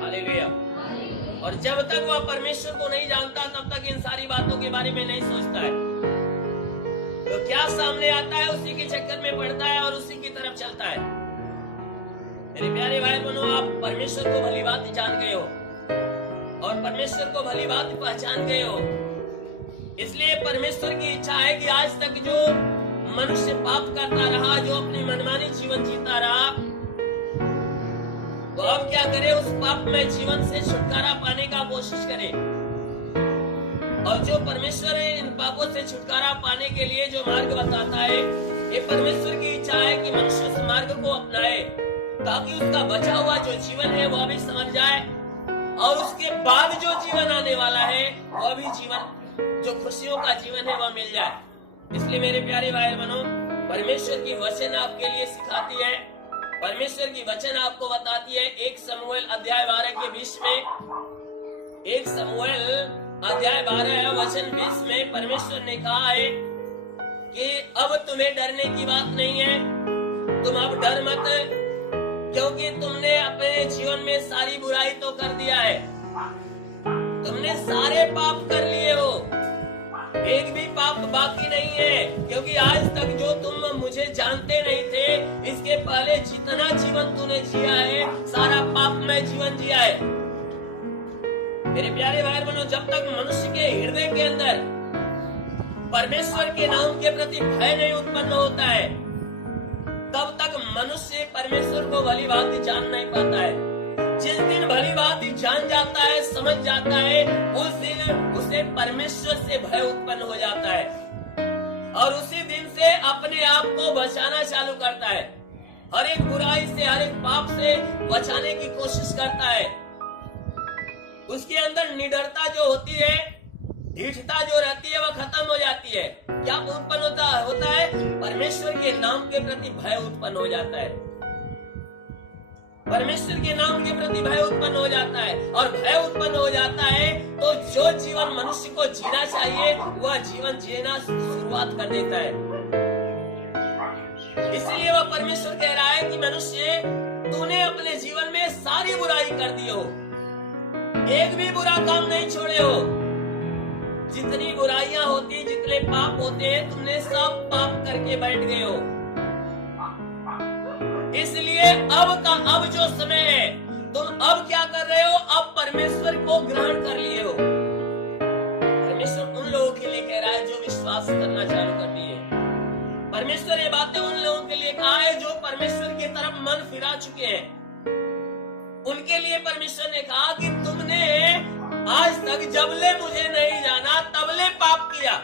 Hallelujah. और जब तक वह परमेश्वर को नहीं जानता तब तक इन सारी बातों के बारे में नहीं सोचता है। तो क्या सामने आता है उसी के चक्कर में पड़ता है और उसी की तरफ चलता है। मेरे प्यारे भाई बहनों, आप परमेश्वर को भली बात जान गए हो और परमेश्वर को भली बात पहचान गए हो। इसलिए परमेश्वर की इच्छा है कि आज तक जो मनुष्य पाप करता रहा, जो अपनी मनमानी जीवन जीता रहा, वो अब क्या करे, उस पाप में जीवन से छुटकारा पाने का कोशिश करे। और जो परमेश्वर इन पापों से छुटकारा पाने के लिए जो मार्ग बताता है, ये परमेश्वर की इच्छा है कि मनुष्य उस मार्ग को अपनाए ताकि उसका बचा हुआ जो जीवन है वह भी समझ जाए और उसके बाद जो जीवन आने वाला है वह भी जीवन, जो खुशियों का जीवन है, वह मिल जाए। इसलिए मेरे प्यारे भाई बहनों, परमेश्वर की वचन आपके लिए सिखाती है, परमेश्वर की वचन आपको बताती है। 1 शमूएल अध्याय 12 के 20 में, 1 शमूएल अध्याय 12 वचन 20 में परमेश्वर ने कहा है कि अब तुम्हें डरने की बात नहीं है, तुम अब डर मत, क्योंकि तुमने अपने जीवन में सारी बुराई तो कर दिया है, तुमने सारे पाप कर लिए हो, एक भी पाप बाकी नहीं है। क्योंकि आज तक जो तुम मुझे जानते नहीं थे, इसके पहले जितना जीवन तूने जिया है सारा पापमय जीवन जिया है। मेरे प्यारे भाई बहनों, जब तक मनुष्य के हृदय के अंदर परमेश्वर के नाम के प्रति भय नहीं उत्पन्न होता है, तब तक मनुष्य परमेश्वर को भली भांति जान नहीं पाता है। जिस दिन भली बात जान जाता है, समझ जाता है, उस दिन उसे परमेश्वर से भय उत्पन्न हो जाता है और उसी दिन से अपने आप को बचाना चालू करता है। हर एक बुराई से, हर एक पाप से बचाने की कोशिश करता है। उसके अंदर निडरता जो होती है, ढीठता जो रहती है, वह खत्म हो जाती है। क्या उत्पन्न होता है? परमेश्वर के नाम के प्रति भय उत्पन्न हो जाता है। परमेश्वर के नाम के प्रति भय उत्पन्न हो जाता है और भय उत्पन्न हो जाता है तो जो जीवन मनुष्य को जीना चाहिए वह जीवन जीना शुरुआत कर देता है। इसलिए वह परमेश्वर कह रहा है कि मनुष्य, तूने अपने जीवन में सारी बुराई कर दी हो, एक भी बुरा काम नहीं छोड़े हो। जितनी बुराइयां होती, जितने पाप होते हैं, तुमने सब पाप करके बैठ गए हो। इसलिए अब जो समय है, तुम अब क्या कर रहे हो? अब परमेश्वर को ग्रहण कर लिए हो। परमेश्वर उन लोगों के लिए कह रहा है जो विश्वास करना चालू कर दिए। परमेश्वर ये बातें उन लोगों के लिए कहा है जो परमेश्वर की तरफ मन फिरा चुके हैं। उनके लिए परमेश्वर ने कहा कि तुमने आज तक जबले मुझे नहीं जाना तबले पाप किया,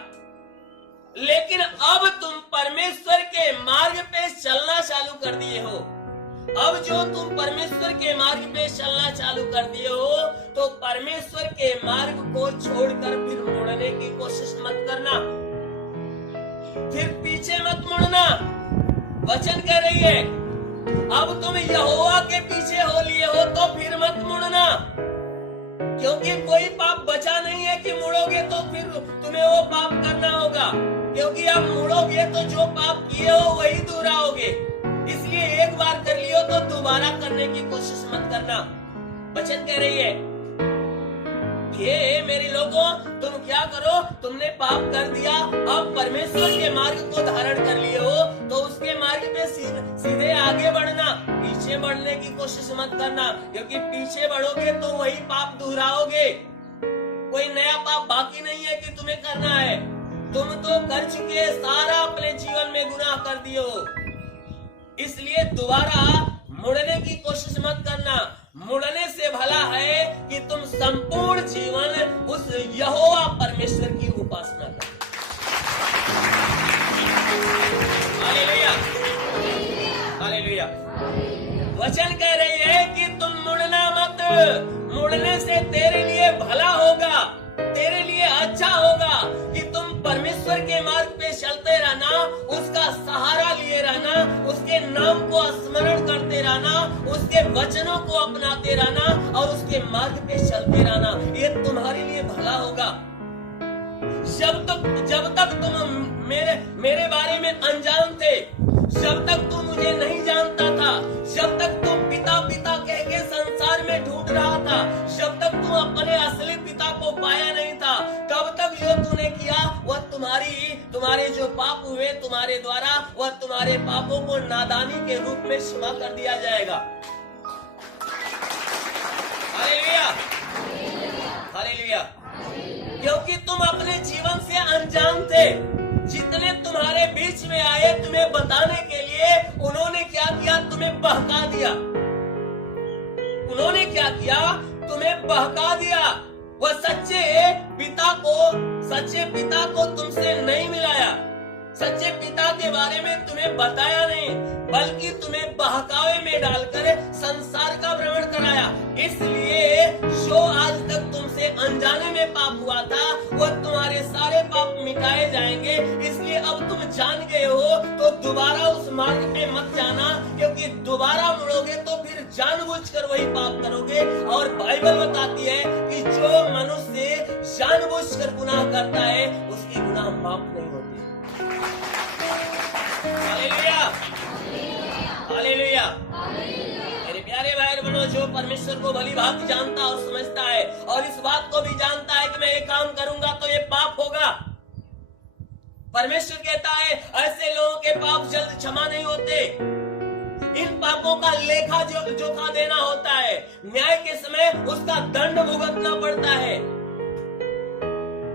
लेकिन अब तुम परमेश्वर के मार्ग पे चलना चालू कर दिए हो। अब जो तुम परमेश्वर के मार्ग पे चलना चालू कर दिए हो, तो परमेश्वर के मार्ग को छोड़कर फिर मुड़ने की कोशिश मत करना, फिर पीछे मत मुड़ना। वचन कह रही है, अब तुम यहोवा के पीछे हो लिए हो तो फिर मत मुड़ना, क्योंकि कोई पाप बचा नहीं है कि मुड़ोगे तो फिर तुम्हें वो पाप करना होगा, क्योंकि अब मुड़ोगे तो जो पाप किए हो वही दोहराओगे। इसलिए एक बार कर लियो तो दोबारा करने की कोशिश मत करना। वचन कह रही है, ये मेरे लोगों, तुम क्या करो, तुमने पाप कर दिया, अब परमेश्वर के मार्ग को धारण कर लिए हो तो उसके मार्ग पे सीधे आगे बढ़ना, पीछे बढ़ने की कोशिश मत करना, क्योंकि पीछे बढ़ोगे तो वही पाप दोहराओगे। कोई नया पाप बाकी नहीं है कि तुम्हें करना है, तुम तो कर चुके, सारा अपने जीवन में गुनाह कर दिए हो। इसलिए दोबारा मुड़ने की कोशिश मत करना। मुड़ने से भला है कि तुम संपूर्ण जीवन उस यहोवा परमेश्वर की उपासना करो। Hallelujah, hallelujah. वचन कह रही है कि तुम मुड़ना मत। मुड़ने से तेरे लिए भला होगा, तेरे लिए अच्छा होगा कि तुम परमेश्वर के मार्ग पे चलते रहना, उसका सहारा लिए रहना, उसके नाम को स्मरण करते रहना, उसके वचनों को अपनाते रहना और उसके मार्ग पे चलते रहना। ये तुम्हारे लिए भला होगा। जब तक तुम मेरे बारे में अनजान थे, जब तक तू मुझे नहीं जानता था, जब तक तू पिता पिता कह के संसार में रहा था, जब तक तू अपने असली पिता को पाया नहीं था, तब तक जो तूने किया वह तुम्हारे जो पाप हुए तुम्हारे द्वारा, वह तुम्हारे पापों को नादानी के रूप में क्षमा कर दिया जाएगा। Hallelujah, hallelujah. क्योंकि तुम अपने जीवन से अनजान थे। जितने तुम्हारे बीच में आए तुम्हें बताने के लिए, उन्होंने क्या किया? तुम्हें बहका दिया। उन्होंने क्या किया? तुम्हें बहका दिया। वह सच्चे पिता को तुमसे नहीं मिलाया, सच्चे पिता के बारे में तुम्हें बताया नहीं, बल्कि तुम्हें बहकावे में डालकर संसार का भ्रमण कराया। इसलिए जो आज तक तुमसे अनजाने में पाप हुआ था, वह तुम्हारे सारे पाप मिटाए जाएंगे। इसलिए अब तुम जान गए हो, तो दोबारा उस मार्ग पे मत जाना, क्योंकि दोबारा मुड़ोगे तो फिर जानबूझकर वही पाप करोगे। और बाइबल बताती है कि जो मनुष्य जानबूझकर गुनाह करता है, उसके गुनाह माफ नहीं होते। Hallelujah, hallelujah. मेरे प्यारे भाई बहनों, जो परमेश्वर को भली भांति जानता और समझता है, और इस बात को भी जानता है कि मैं ये काम करूंगा तो ये पाप होगा। परमेश्वर कहता है ऐसे लोगों के पाप जल्द क्षमा नहीं होते। इन पापों का लेखा जोखा देना होता है। न्याय के समय उसका दंड भुगतना पड़ता है।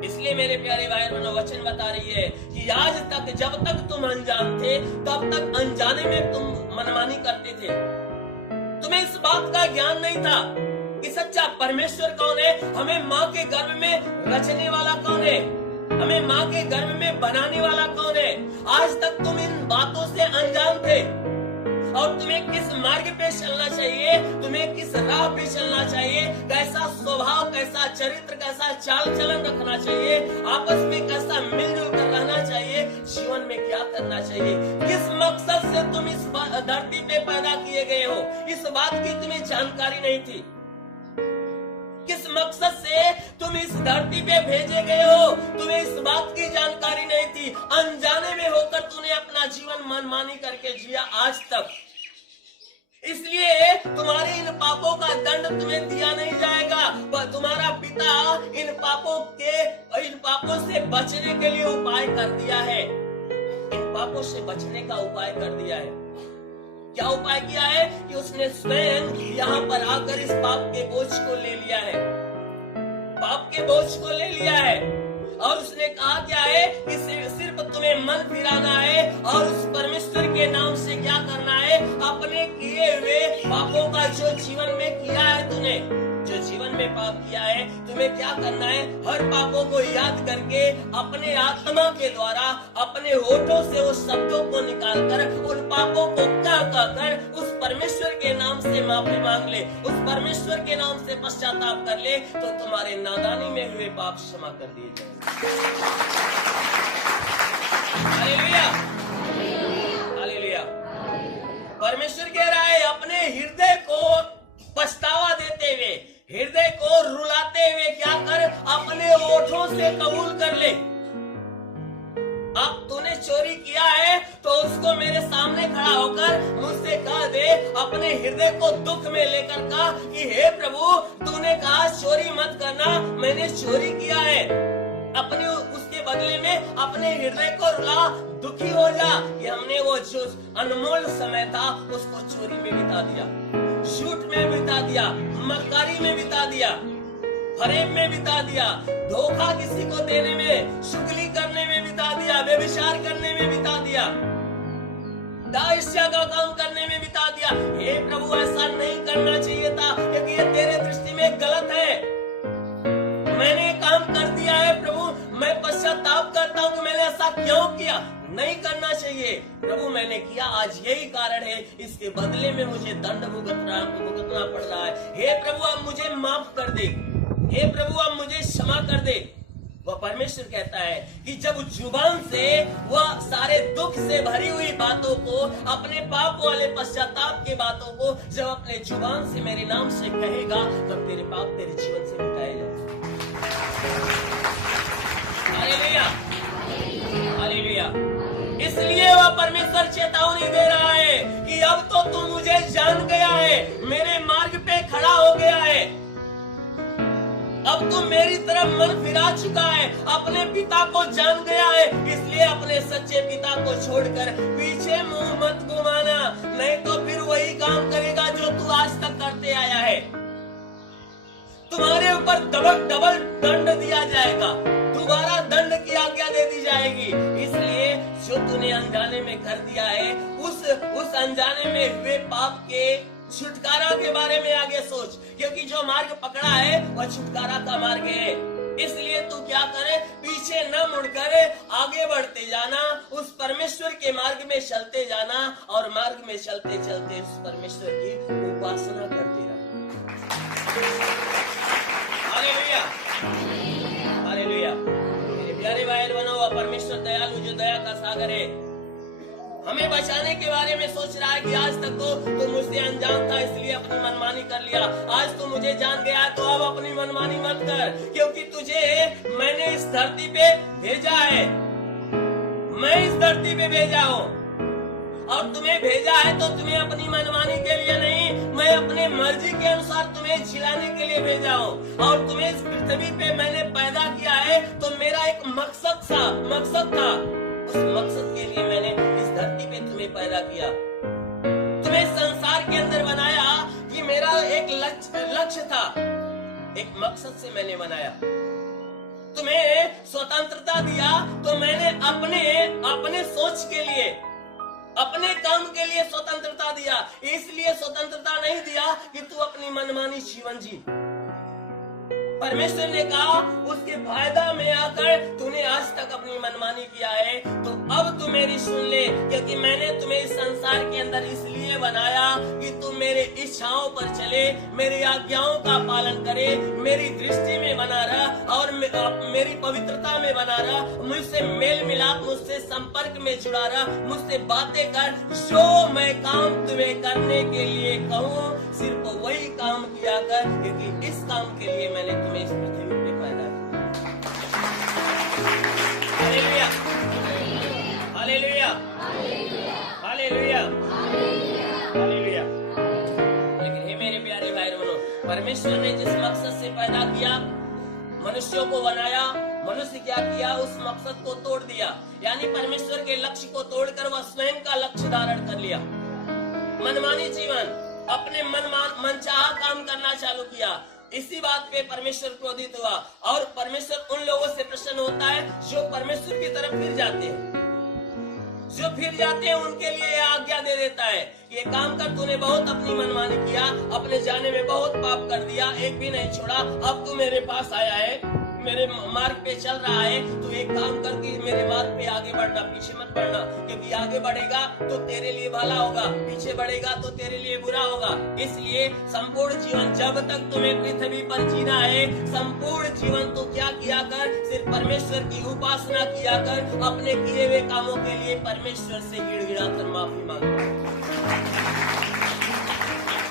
इसलिए मेरे प्यारे भाई बहनों, वचन बता रही है कि आज तक जब तक तुम अनजान थे, तब तक अनजाने में तुम मनमानी करते थे। तुम्हें इस बात का ज्ञान नहीं था कि सच्चा परमेश्वर कौन है, हमें माँ के गर्भ में रचने वाला कौन है, हमें माँ के गर्भ में बनाने वाला कौन है। आज तक तुम इन बातों से अनजान थे, और तुम्हें किस मार्ग पे चलना चाहिए, तुम्हें किस राह पे चलना चाहिए, कैसा स्वभाव, कैसा चरित्र, कैसा चाल चलन रखना चाहिए, आपस में कैसा मिलजुल कर रहना चाहिए, जीवन में क्या करना चाहिए, किस मकसद से तुम इस धरती पे पैदा किए गए हो, इस बात की तुम्हें जानकारी नहीं थी। किस मकसद से तुम इस धरती पे भेजे गए हो, तुम्हें इस बात की जानकारी नहीं थी। अनजाने में होकर तूने अपना जीवन मनमानी करके जिया आज तक। इसलिए तुम्हारे इन पापों का दंड तुम्हें दिया नहीं जाएगा, पर तुम्हारा पिता इन पापों से बचने के लिए उपाय कर दिया है। इन पापों से बचने का उपाय कर दिया है। क्या उपाय किया है? कि उसने स्वयं यहाँ पर आकर इस पाप के बोझ को ले लिया है, पाप के बोझ को ले लिया है। और उसने कहा क्या है कि सिर्फ तुम्हें मन फिराना है, और उस परमेश्वर के नाम से क्या करना है, अपने किए हुए पापों का जो जीवन में किया है, तूने जो जीवन में पाप किया है, तुम्हें क्या करना है, हर पापों को याद करके अपने आत्मा के द्वारा अपने होठों से उस शब्दों को निकालकर उन पापों को कहकर उस परमेश्वर के नाम से माफी मांग ले, उस परमेश्वर के नाम से पश्चाताप कर ले, तो तुम्हारे नादानी में हुए पाप क्षमा कर दिए जाएंगे। Hallelujah, hallelujah. परमेश्वर कह रहा है अपने हृदय को पछतावा देते हुए, हृदय को रुलाते हुए क्या कर, अपने होठों से कबूल कर ले। अब तूने चोरी किया है तो उसको मेरे सामने खड़ा होकर मुझसे कह दे, अपने हृदय को दुख में लेकर कहा कि हे प्रभु, तूने कहा चोरी मत करना, मैंने चोरी किया है। अपने उसके बदले में अपने हृदय को रुला, दुखी हो जा कि हमने वो जो अनमोल समय था उसको चोरी में बिता दिया, झूठ में बिता दिया, मक्कारी में बिता दिया, फरेब में बिता दिया, धोखा किसी को देने में, शुगली करने में बिता दिया, व्यभिचार करने में बिता दिया, दास्या का काम करने में बिता दिया। हे प्रभु, ऐसा नहीं करना चाहिए था, क्योंकि ये तेरे दृष्टि में गलत है। मैंने काम कर दिया है प्रभु, मैं पश्चाताप करता हूँ कि मैंने ऐसा क्यों किया। नहीं करना चाहिए प्रभु, मैंने किया, आज यही कारण है, इसके बदले में मुझे दंड भुगतना पड़ रहा है। हे प्रभु, अब मुझे माफ कर दे, हे प्रभु अब मुझे क्षमा कर दे। वह परमेश्वर कहता है कि जब जुबान से वह सारे दुख से भरी हुई बातों को, अपने पाप वाले पश्चाताप की बातों को जब अपने जुबान से मेरे नाम से कहेगा, तब तेरे पाप तेरे जीवन से मिटाए जाएंगे। Hallelujah, hallelujah. इसलिए वह परमेश्वर चेतावनी दे रहा है कि अब तो तू मुझे जान गया है, मेरे मार्ग पे खड़ा हो गया है, मेरा मन फिरा चुका है, अपने पिता को जान गया है, इसलिए अपने सच्चे पिता को छोड़कर पीछे मुंह मत घुमाना, नहीं तो फिर वही काम करेगा जो तू आज तक करते आया है। तुम्हारे ऊपर डबल दंड दिया जाएगा, दोबारा दंड की आज्ञा दे दी जाएगी। इसलिए जो तूने अनजाने में कर दिया है, उस अनजाने में हुए पाप के छुटकारा के बारे में आगे सोच, क्योंकि जो मार्ग पकड़ा है वह छुटकारा का मार्ग है। इसलिए तू क्या करे, पीछे न मुड़कर आगे बढ़ते जाना, उस परमेश्वर के मार्ग में चलते जाना और मार्ग में चलते चलते उस परमेश्वर की उपासना करते रहना। Hallelujah, hallelujah. मेरे प्यारे भाई बहनों, परमेश्वर दयालु जो दया का सागर है, हमें बचाने के बारे में सोच रहा है कि आज तक तो मुझसे अनजान था, इसलिए अपनी मनमानी कर लिया। आज तो मुझे जान गया, तो अब अपनी मनमानी मत कर, क्योंकि तुझे मैंने इस धरती पे भेजा है, मैं इस धरती पे भेजा हूँ। और तुम्हें भेजा है तो तुम्हें अपनी मनमानी के लिए नहीं, मैं अपने मर्जी के अनुसार तुम्हें जिलाने के लिए भेजा हूँ। और तुम्हें इस पृथ्वी पे मैंने पैदा किया है तो मेरा एक मकसद था। उस मकसद के लिए मैंने इस धरती पे तुम्हें पैदा किया, तुम्हें संसार के अंदर बनाया कि मेरा एक लक्ष्य था, एक मकसद से मैंने बनाया। तुम्हें स्वतंत्रता दिया तो मैंने अपने सोच के लिए, अपने काम के लिए स्वतंत्रता दिया। इसलिए स्वतंत्रता नहीं दिया कि तू अपनी मनमानी जीवन जी। परमेश्वर ने कहा उसके फायदा में आकर तूने आज तक अपनी मनमानी किया है, तो अब तू मेरी सुन ले, क्योंकि मैंने तुम्हें इस संसार के अंदर इसलिए बनाया कि तू मेरे इच्छाओं पर चले, मेरी आज्ञाओं का पालन करे, मेरी दृष्टि में बना रहा और मेरी पवित्रता में बना रहा, मुझसे मेल मिलाप, मुझसे संपर्क में जुड़ा रहा, मुझसे बातें कर। जो मैं काम तुम्हें करने के लिए कहूँ सिर्फ वही काम किया कर, क्योंकि इस काम के लिए मैंने तुम्हें इस पृथ्वी पे पैदा किया। Hallelujah, hallelujah, hallelujah, hallelujah. लेकिन हे मेरे प्यारे भाई बहनों, परमेश्वर ने जिस मकसद से पैदा किया, मनुष्यों को बनाया, मनुष्य क्या किया, उस मकसद को तोड़ दिया। यानी परमेश्वर के लक्ष्य को तोड़कर वह स्वयं का लक्ष्य धारण कर लिया। मनमानी जीवन, अपने मनचाहा काम करना चालू किया। इसी बात पे परमेश्वर क्रोधित हुआ और परमेश्वर उन लोगों से प्रसन्न होता है जो परमेश्वर की तरफ फिर जाते हैं। जो फिर जाते हैं उनके लिए आज्ञा दे देता है, ये काम कर, तूने बहुत अपनी मनमानी किया, अपने जाने में बहुत पाप कर दिया, एक भी नहीं छोड़ा, अब तू मेरे पास आया है, मेरे मार्ग पे चल रहा है, तो एक काम कर कि मेरे मार्ग पे आगे बढ़ना, पीछे मत बढ़ना, क्योंकि आगे बढ़ेगा तो तेरे लिए भला होगा, पीछे बढ़ेगा तो तेरे लिए बुरा होगा। इसलिए संपूर्ण जीवन जब तक तुम्हें पृथ्वी पर जीना है, संपूर्ण जीवन तो क्या किया कर, सिर्फ परमेश्वर की उपासना किया कर, अपने किए हुए कामों के लिए परमेश्वर से गिड़गिड़ा कर माफी मांगना।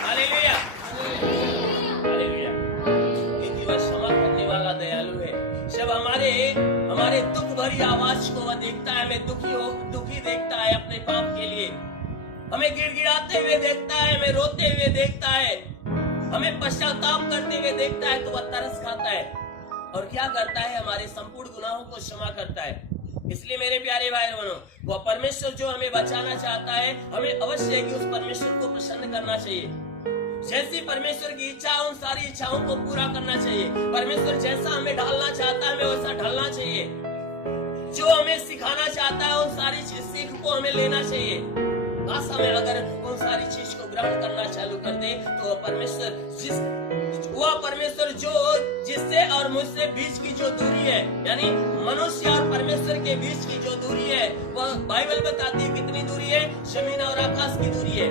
हालेलुया, हालेलुया, क्योंकि वह क्षमा करने वाला दयालु है। जब हमारे दुख भरी आवाज को वह देखता है, हमें दुखी देखता है अपने पाप के लिए, हमें गिड़गिड़ाते हुए देखता है, हमें रोते हुए देखता है, हमें पश्चाताप करते हुए देखता है, तो वह तरस खाता है और क्या करता है, हमारे संपूर्ण गुनाहों को क्षमा करता है। इसलिए मेरे प्यारे भाई बहनों, वह परमेश्वर जो हमें बचाना चाहता है, हमें अवश्य है कि उस परमेश्वर को प्रसन्न करना चाहिए। जैसी परमेश्वर की इच्छा, उन सारी इच्छाओं को पूरा करना चाहिए। परमेश्वर जैसा हमें ढालना चाहता है, हमें वैसा ढलना चाहिए। जो हमें सिखाना चाहता है, उन सारी सीख को हमें लेना चाहिए। काश हमें अगर उन सारी चीज को ग्रहण करना चालू कर दे, तो वह परमेश्वर जो जिससे और मुझसे बीच की जो दूरी है, यानी मनुष्य और परमेश्वर के बीच की जो दूरी है, वह बाइबल बताती है कितनी दूरी है, जमीन और आकाश की दूरी है।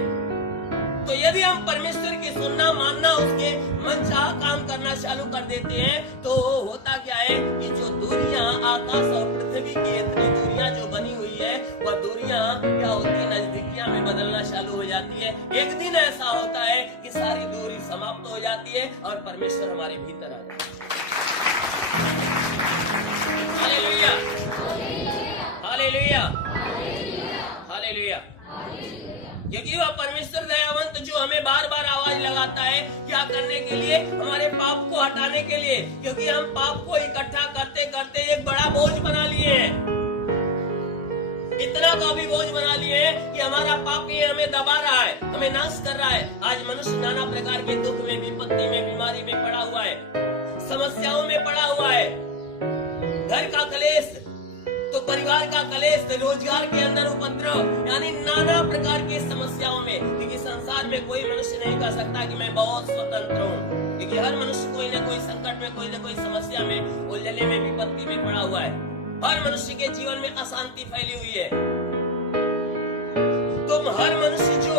तो यदि हम परमेश्वर की सुनना, मानना, उसके मनचाहा काम करना चालू कर देते हैं, तो होता क्या है कि जो दूरियां आकाश और पृथ्वी की इतनी दूरियां जो बनी हुई है, वह दूरियां क्या होती है, नजदीकियां में बदलना चालू हो जाती है। एक दिन ऐसा होता है कि सारी दूरी समाप्त हो जाती है और परमेश्वर हमारे भीतर आ जाता है। Hallelujah, hallelujah, hallelujah. क्योंकि वह परमेश्वर दयावंत जो हमें बार बार आवाज लगाता है क्या करने के लिए, हमारे पाप को हटाने के लिए, क्योंकि हम पाप को इकट्ठा करते करते एक बड़ा बोझ बना लिए हैं। इतना का भी बोझ बना लिए हैं कि हमारा पाप ये हमें दबा रहा है, हमें नाश कर रहा है। आज मनुष्य नाना प्रकार के दुख में, विपत्ति में, बीमारी में पड़ा हुआ है, समस्याओं में पड़ा हुआ है। घर का कलेश तो परिवार का कलेश, रोजगार के अंदर उपद्रव, यानी नाना प्रकार की समस्याओं में। क्योंकि संसार में कोई मनुष्य नहीं कह सकता कि मैं बहुत स्वतंत्र हूँ, क्योंकि हर मनुष्य कोई न कोई संकट में, कोई न कोई समस्या में, उलझने में, विपत्ति में पड़ा हुआ है। हर मनुष्य के जीवन में अशांति फैली हुई है। तो हर मनुष्य जो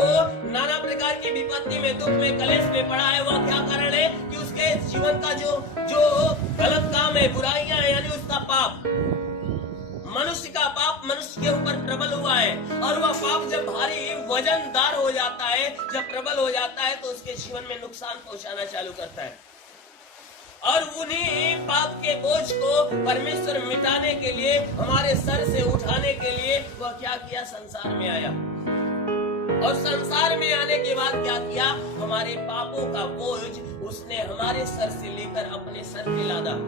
नाना प्रकार की विपत्ति में, दुख में, कलेश में पड़ा है, वह क्या कारण है कि उसके जीवन का जो गलत काम है, बुराइयां है, यानी उसका पाप, मनुष्य का पाप मनुष्य के ऊपर प्रबल हुआ है। और वह पाप जब भारी वजनदार हो जाता है, जब प्रबल हो जाता है, तो उसके जीवन में नुकसान पहुंचाना चालू करता है। और उन्हीं पाप के बोझ को परमेश्वर मिटाने के लिए, हमारे सर से उठाने के लिए वह क्या किया, संसार में आया। और संसार में आने के बाद क्या किया, हमारे पापों का बोझ उसने हमारे सर से लेकर अपने सर पे लादा।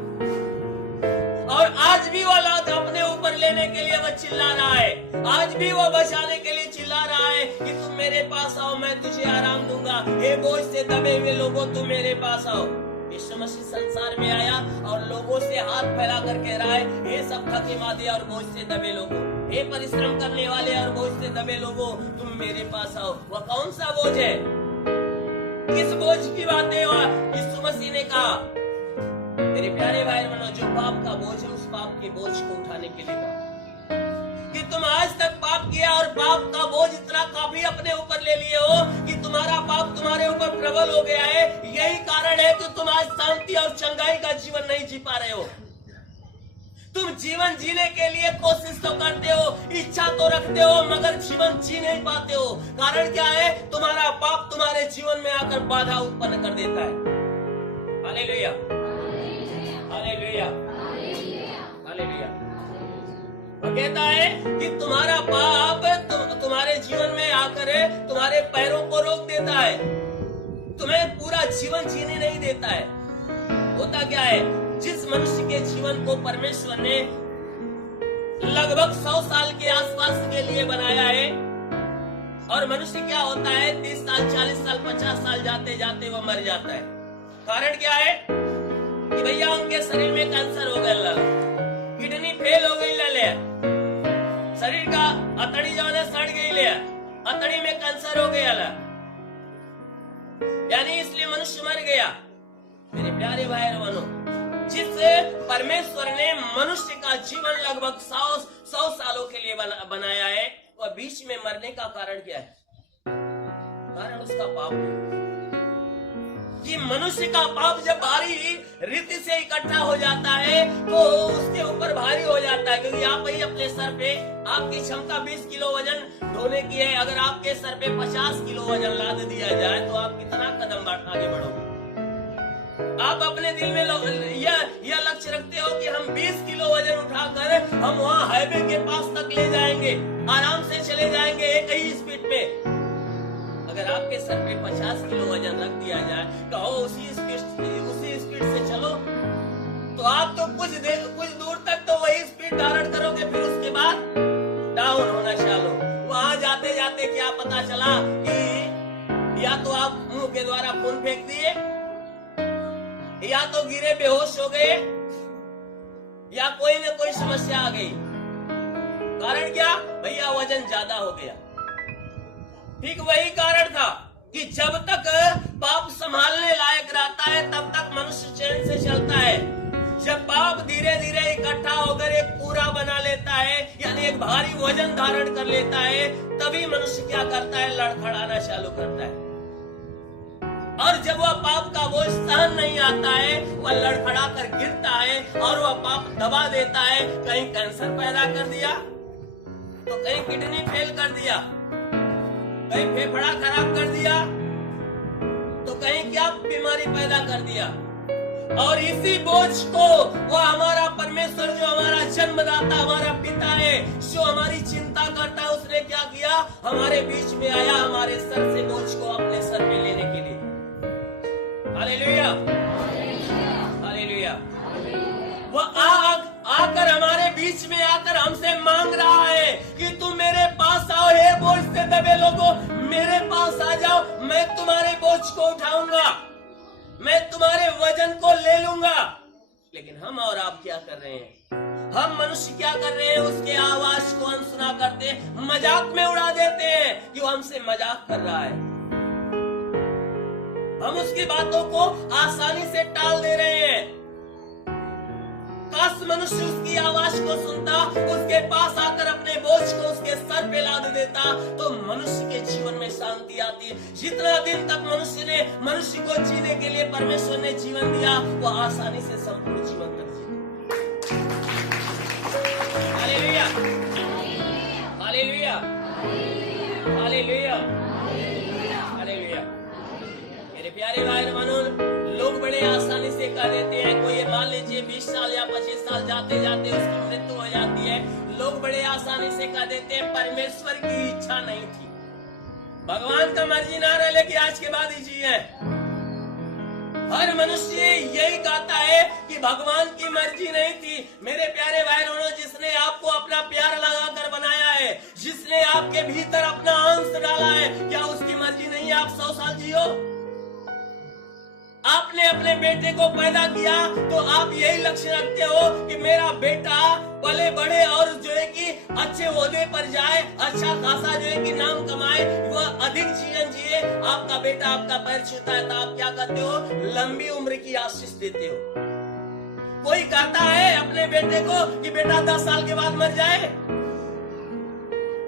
और आज भी वह लाद अपने ऊपर लेने के लिए वह चिल्ला रहा है। आज भी वह बचाने के लिए चिल्ला रहा है कि तुम मेरे पास आओ, मैं तुझे आराम दूंगा। हे बोझ से दबे हुए लोगों, तुम मेरे पास आओ। यीशु मसीह संसार में आया और लोगों से हाथ फैला कर कह रहा है, हे सब थके मादे और बोझ से दबे लोगों, हे परिश्रम करने वाले और बोझ से दबे लोगों, तुम मेरे पास आओ। वह कौन सा बोझ है, किस बोझ की बातें यीशु मसीह ने कहा? मेरे प्यारे भाई बहनों, जो पाप का बोझ है, उस पाप के बोझ को उठाने के लिए कहा कि तुम आज तक पाप किया और पाप का बोझ इतना काफी अपने ऊपर ले लिए हो कि तुम्हारा पाप तुम्हारे ऊपर प्रबल हो गया है। यही कारण है कि तुम आज शांति और चंगाई का जीवन नहीं जी पा रहे हो। तुम जीवन जीने के लिए कोशिश तो करते हो, इच्छा तो रखते हो, मगर जीवन जी नहीं पाते हो। कारण क्या है? तुम्हारा पाप तुम्हारे जीवन में आकर बाधा उत्पन्न कर देता है। Hallelujah, hallelujah, hallelujah. वो कहता है कि तुम्हारा पाप तुम्हारे जीवन में आकर तुम्हारे पैरों को रोक देता है, तुम्हें पूरा जीवन जीने नहीं देता है। होता क्या है, जिस मनुष्य के जीवन को परमेश्वर ने लगभग 100 साल के आसपास के लिए बनाया है, और मनुष्य क्या होता है, 30 साल, 40 साल, 50 साल जाते जाते वह मर जाता है। कारण क्या है कि भैया उनके शरीर में कैंसर हो गया, किडनी फेल हो गई, ले शरीर का अतड़ी जो है सड़ गई, ले अतड़ी में कैंसर हो गया, यानी इसलिए मनुष्य मर गया। मेरे प्यारे भाई और बहनों, जिस परमेश्वर ने मनुष्य का जीवन लगभग 100 सालों के लिए बनाया है, वह बीच में मरने का कारण क्या है? कारण उसका पाप है। कि मनुष्य का पाप जब भारी रीति से इकट्ठा हो जाता है तो उसके ऊपर भारी हो जाता है। क्योंकि आप ही अपने सर पे, आपकी क्षमता 20 किलो वजन ढोने की है, अगर आपके सर पे 50 किलो वजन लाद दिया जाए तो आप कितना कदम आगे बढ़ोगे? आप अपने दिल में यह लक्ष्य रखते हो कि हम 20 किलो वजन उठाकर हम वहाँ हाईवे के पास तक ले जाएंगे, आराम से चले जाएंगे एक ही स्पीड में। अगर आपके सर पे 50 किलो वजन रख दिया जाए, कहो उसी स्पीड से चलो, तो आप तो कुछ दूर तक तो वही स्पीड धारण करोगे, फिर उसके बाद डाउन होना चालू। वहां जाते जाते क्या पता चला कि या तो आप मुंह के द्वारा खून फेंक दिए, या तो गिरे बेहोश हो गए, या कोई न कोई समस्या आ गई। कारण क्या? भैया वजन ज्यादा हो गया। ठीक वही कारण था कि जब तक पाप संभालने लायक रहता है तब तक मनुष्य चैन से चलता है। जब पाप धीरे धीरे इकट्ठा होकर एक पूरा बना लेता है, यानी एक भारी वजन धारण कर लेता है, तभी मनुष्य क्या करता है? लड़खड़ाना चालू करता है। और जब वह पाप का बोझ सहन नहीं आता है, वह लड़खड़ा कर गिरता है और वह पाप दबा देता है। कहीं कैंसर पैदा कर दिया, तो कहीं किडनी फेल कर दिया, कहीं फेफड़ा खराब कर दिया, तो कहीं क्या बीमारी पैदा कर दिया। और इसी बोझ को वो हमारा परमेश्वर, जो हमारा जन्मदाता, हमारा पिता है, जो हमारी चिंता करता है, उसने क्या किया? हमारे बीच में आया, हमारे सर से बोझ को अपने सर में लेने के लिए। हालेलुया। बीच में आकर हमसे मांग रहा है कि तुम मेरे पास आओ, हे बोझ से दबे लोगों, मेरे पास आ जाओ, मैं तुम्हारे बोझ को उठाऊंगा, मैं तुम्हारे वजन को ले लूंगा। लेकिन हम और आप क्या कर रहे हैं? हम मनुष्य क्या कर रहे हैं? उसके आवाज को अनसुना करते, मजाक में उड़ा देते हैं कि वो हमसे मजाक कर रहा है। हम उसकी बातों को आसानी से टाल दे रहे हैं। काश मनुष्य उसकी आवाज को सुनता, उसके पास आकर अपने बोझ को उसके सर पे लाद देता, तो मनुष्य के जीवन में शांति आती। जितना दिन तक मनुष्य को जीने के लिए परमेश्वर ने जीवन दिया, वो आसानी से संपूर्ण जीवन तक जीता। Hallelujah, hallelujah, hallelujah, hallelujah. मेरे प्यारे भाई बहनों, लोग बड़े आसानी से कह देते हैं, कोई मान लीजिए 20 साल या 25 साल जाते जाते उसकी मृत्यु हो जाती है, लोग बड़े आसानी से कह देते हैं परमेश्वर की इच्छा नहीं थी, भगवान का मर्जी ना रहे, लेकिन आज के बाद ही जिए। हर मनुष्य यही कहता है कि भगवान की मर्जी नहीं थी। मेरे प्यारे भाई बहनों, जिसने आपको अपना प्यार लगाकर बनाया है, जिसने आपके भीतर अपना अंश डाला है, क्या उसकी मर्जी नहीं है आप 100 साल जियो? आपने अपने बेटे को पैदा किया तो आप यही लक्ष्य रखते हो कि मेरा बेटा पले बढ़े और जो है कि अच्छे ओहदे पर जाए, अच्छा खासा जो है कि नाम कमाए, वह अधिक जीवन जिए। आपका बेटा आपका पैर छूता है तो आप क्या करते हो? लंबी उम्र की आशीष देते हो। कोई कहता है अपने बेटे को कि बेटा 10 साल के बाद मर जाए,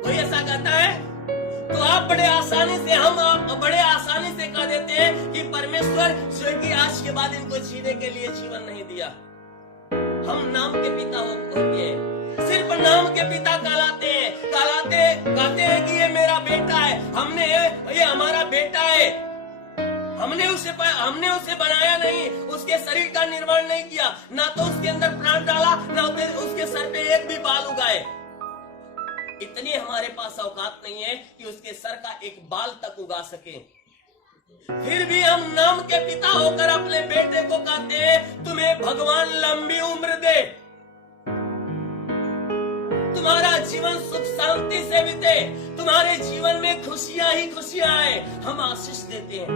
कोई ऐसा कहता है? तो आप बड़े आसानी से कह देते हैं कि परमेश्वर जो कि आज के बाद इनको जीने के लिए जीवन नहीं दिया। हम नाम के पिता होते हैं, सिर्फ नाम के पिता कहते हैं कि ये मेरा बेटा है, ये हमारा बेटा है। हमने उसे बनाया नहीं, उसके शरीर का निर्माण नहीं किया, ना तो उसके अंदर प्राण डाला, ना उसके सर पे एक भी बाल उगाए। इतनी हमारे पास औकात नहीं है कि उसके सर का एक बाल तक उगा सके। फिर भी हम नाम के पिता होकर अपने बेटे को कहते हैं तुम्हें भगवान लंबी उम्र दे, तुम्हारा जीवन सुख शांति से बीते, तुम्हारे जीवन में खुशियां ही खुशियां आए, हम आशीष देते हैं।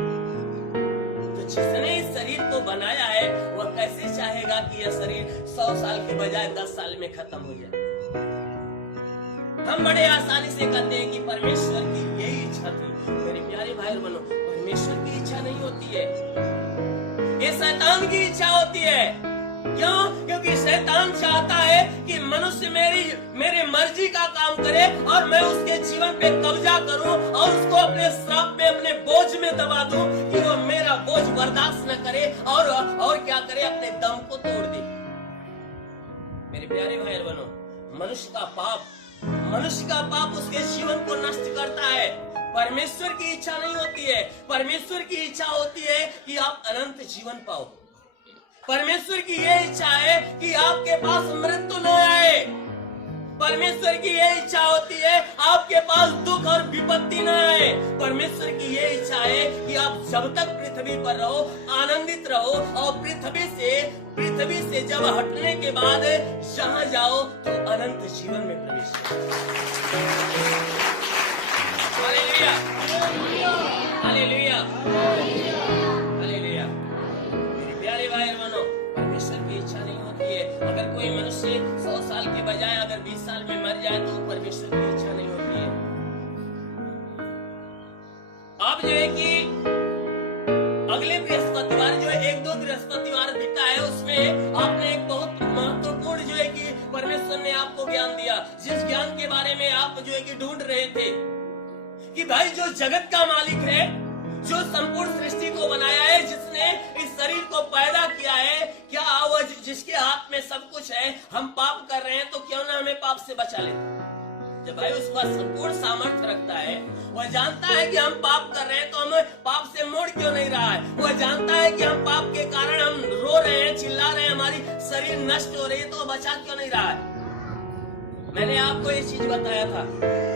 तो जिसने इस शरीर को बनाया है वह कैसे चाहेगा कि यह शरीर 100 साल के बजाय 10 साल में खत्म हो जाए? हम बड़े आसानी से कहते हैं कि परमेश्वर की यही इच्छा थी। मेरे प्यारे भाई बहनों, परमेश्वर की इच्छा नहीं होती है, ये शैतान की इच्छा होती है। क्यों? क्योंकि शैतान चाहता है कि मनुष्य मेरी मर्जी का काम करे और मैं उसके जीवन पे कब्जा करूं और उसको अपने श्राप में, अपने बोझ में दबा दूं कि वो मेरा बोझ बर्दाश्त न करे और क्या करे, अपने दम को तोड़ दे। मेरे प्यारे भाई बहनों, मनुष्य का पाप उसके जीवन को नष्ट करता है। परमेश्वर की इच्छा नहीं होती है। परमेश्वर की इच्छा होती है कि आप अनंत जीवन पाओ। परमेश्वर की यह इच्छा है कि आपके पास मृत्यु न आए। परमेश्वर की यह इच्छा होती है आपके पास दुख और विपत्ति न आए। परमेश्वर की यह इच्छा है कि आप जब तक पृथ्वी पर रहो आनंदित रहो, और पृथ्वी से जब हटने के बाद जहां जाओ तो अनंत जीवन में प्रवेश करो। Hallelujah, hallelujah, hallelujah. मेरे प्यारे भाई बहनों, परमेश्वर की इच्छा नहीं होती है। अगर कोई मनुष्य 100 साल के बजाय अगर 20 साल में मर जाए तो परमेश्वर की इच्छा नहीं होती है। अब जो है कि अगले बृहस्पतिवार जो है 1-2 बृहस्पतिवार बीता है, उसमें आपने एक बहुत महत्वपूर्ण जो है कि परमेश्वर ने आपको ज्ञान दिया, जिस ज्ञान के बारे में आप जो है कि ढूंढ रहे थे कि भाई जो जगत का मालिक है, जो संपूर्ण सृष्टि को बनाया है, जिसने इस शरीर को पैदा किया है, क्या वह जिसके हाथ में सब कुछ है, हम पाप कर रहे हैं तो क्यों ना हमें पाप से बचा ले। जब भाई उसका संपूर्ण सामर्थ्य रखता है, वह जानता है कि हम पाप कर रहे हैं तो हमें पाप से मोड़ क्यों नहीं रहा है। वह जानता है कि हम पाप के कारण हम रो रहे हैं, चिल्ला रहे हैं, हमारी शरीर नष्ट हो रही है, तो बचा क्यों नहीं रहा है। मैंने आपको ये चीज बताया था,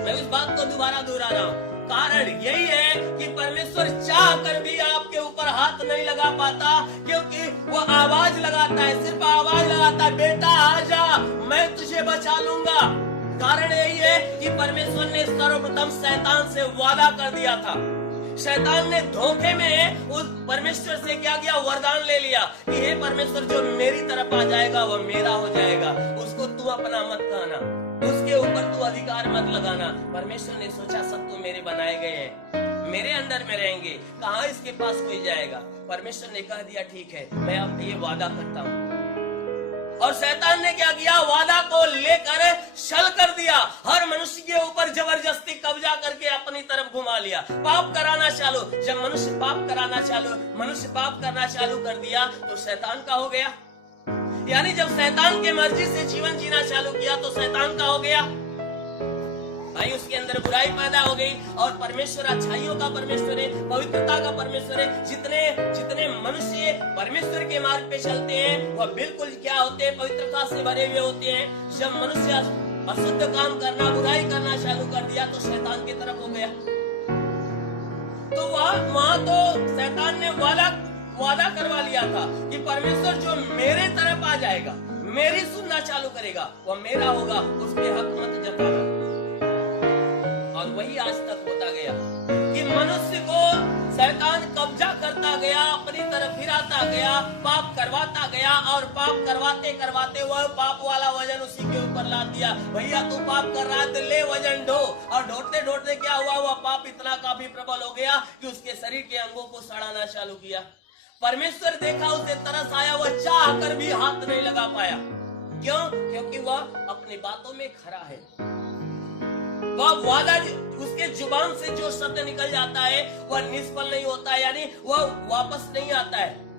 मैं उस बात को दोबारा दोहरा रहा हूँ। कारण यही है कि परमेश्वर चाह कर भी आपके ऊपर हाथ नहीं लगा पाता, क्योंकि वो आवाज लगा लगाता है, सिर्फ आवाज लगाता है, बेटा आ जा, मैं तुझे बचा लूंगा। कारण यही है कि परमेश्वर ने सर्वप्रथम शैतान से वादा कर दिया था। शैतान ने धोखे में उस परमेश्वर से क्या किया, वरदान ले लिया कि हे परमेश्वर, जो मेरी तरफ आ जाएगा वो मेरा हो जाएगा, उसको तू अपना मत कहना, उसके ऊपर तू अधिकार मत लगाना। परमेश्वर ने सोचा सब तो मेरे बनाए गए हैं, मेरे अंडर में रहेंगे, कहाँ इसके पास कोई जाएगा। परमेश्वर ने कह दिया ठीक है, मैं अब ये वादा करता हूँ। और शैतान ने क्या किया, वादा को लेकर छल कर दिया, हर मनुष्य के ऊपर जबरदस्ती कब्जा करके अपनी तरफ घुमा लिया, पाप कराना चालू। जब मनुष्य पाप करना चालू कर दिया तो शैतान का हो गया। यानी जब शैतान के मर्जी से जीवन जीना चालू किया तो शैतान का हो गया भाई, उसके अंदर बुराई पैदा हो गई। और परमेश्वर अच्छाइयों का परमेश्वर है, पवित्रता का परमेश्वर है। जितने मनुष्य परमेश्वर के मार्ग पे चलते हैं वह बिल्कुल क्या होते हैं, पवित्रता से भरे हुए होते हैं। जब मनुष्य अशुद्ध काम करना, बुराई करना चालू कर दिया तो शैतान की तरफ हो गया। तो वहां तो शैतान ने वादा करवा लिया था कि परमेश्वर जो मेरे तरफ आ जाएगा, मेरी सुनना चालू करेगा, वह मेरा होगा, उस पे हक मत जताना। और वही आज तक होता गया कि मनुष्य को शैतान कब्जा करता गया, अपनी तरफ फिराता गया, पाप करवाता गया, और पाप करवाते करवाते वह पाप वाला वजन उसी के ऊपर ला दिया। भैया तू पाप कर रहा है तो ले वजन ढो। और ढोते ढोते क्या हुआ, वह पाप इतना काफी प्रबल हो गया कि उसके शरीर के अंगों को सड़ाना चालू किया। परमेश्वर देखा, उसे तरस आया, वह चाह कर भी हाथ नहीं लगा पाया। क्यों? क्योंकि वह अपनी बातों में खरा है। वह वादा, उसके जुबान से जो शब्द निकल जाता है वह निष्फल नहीं होता है, यानी वह वापस नहीं आता है।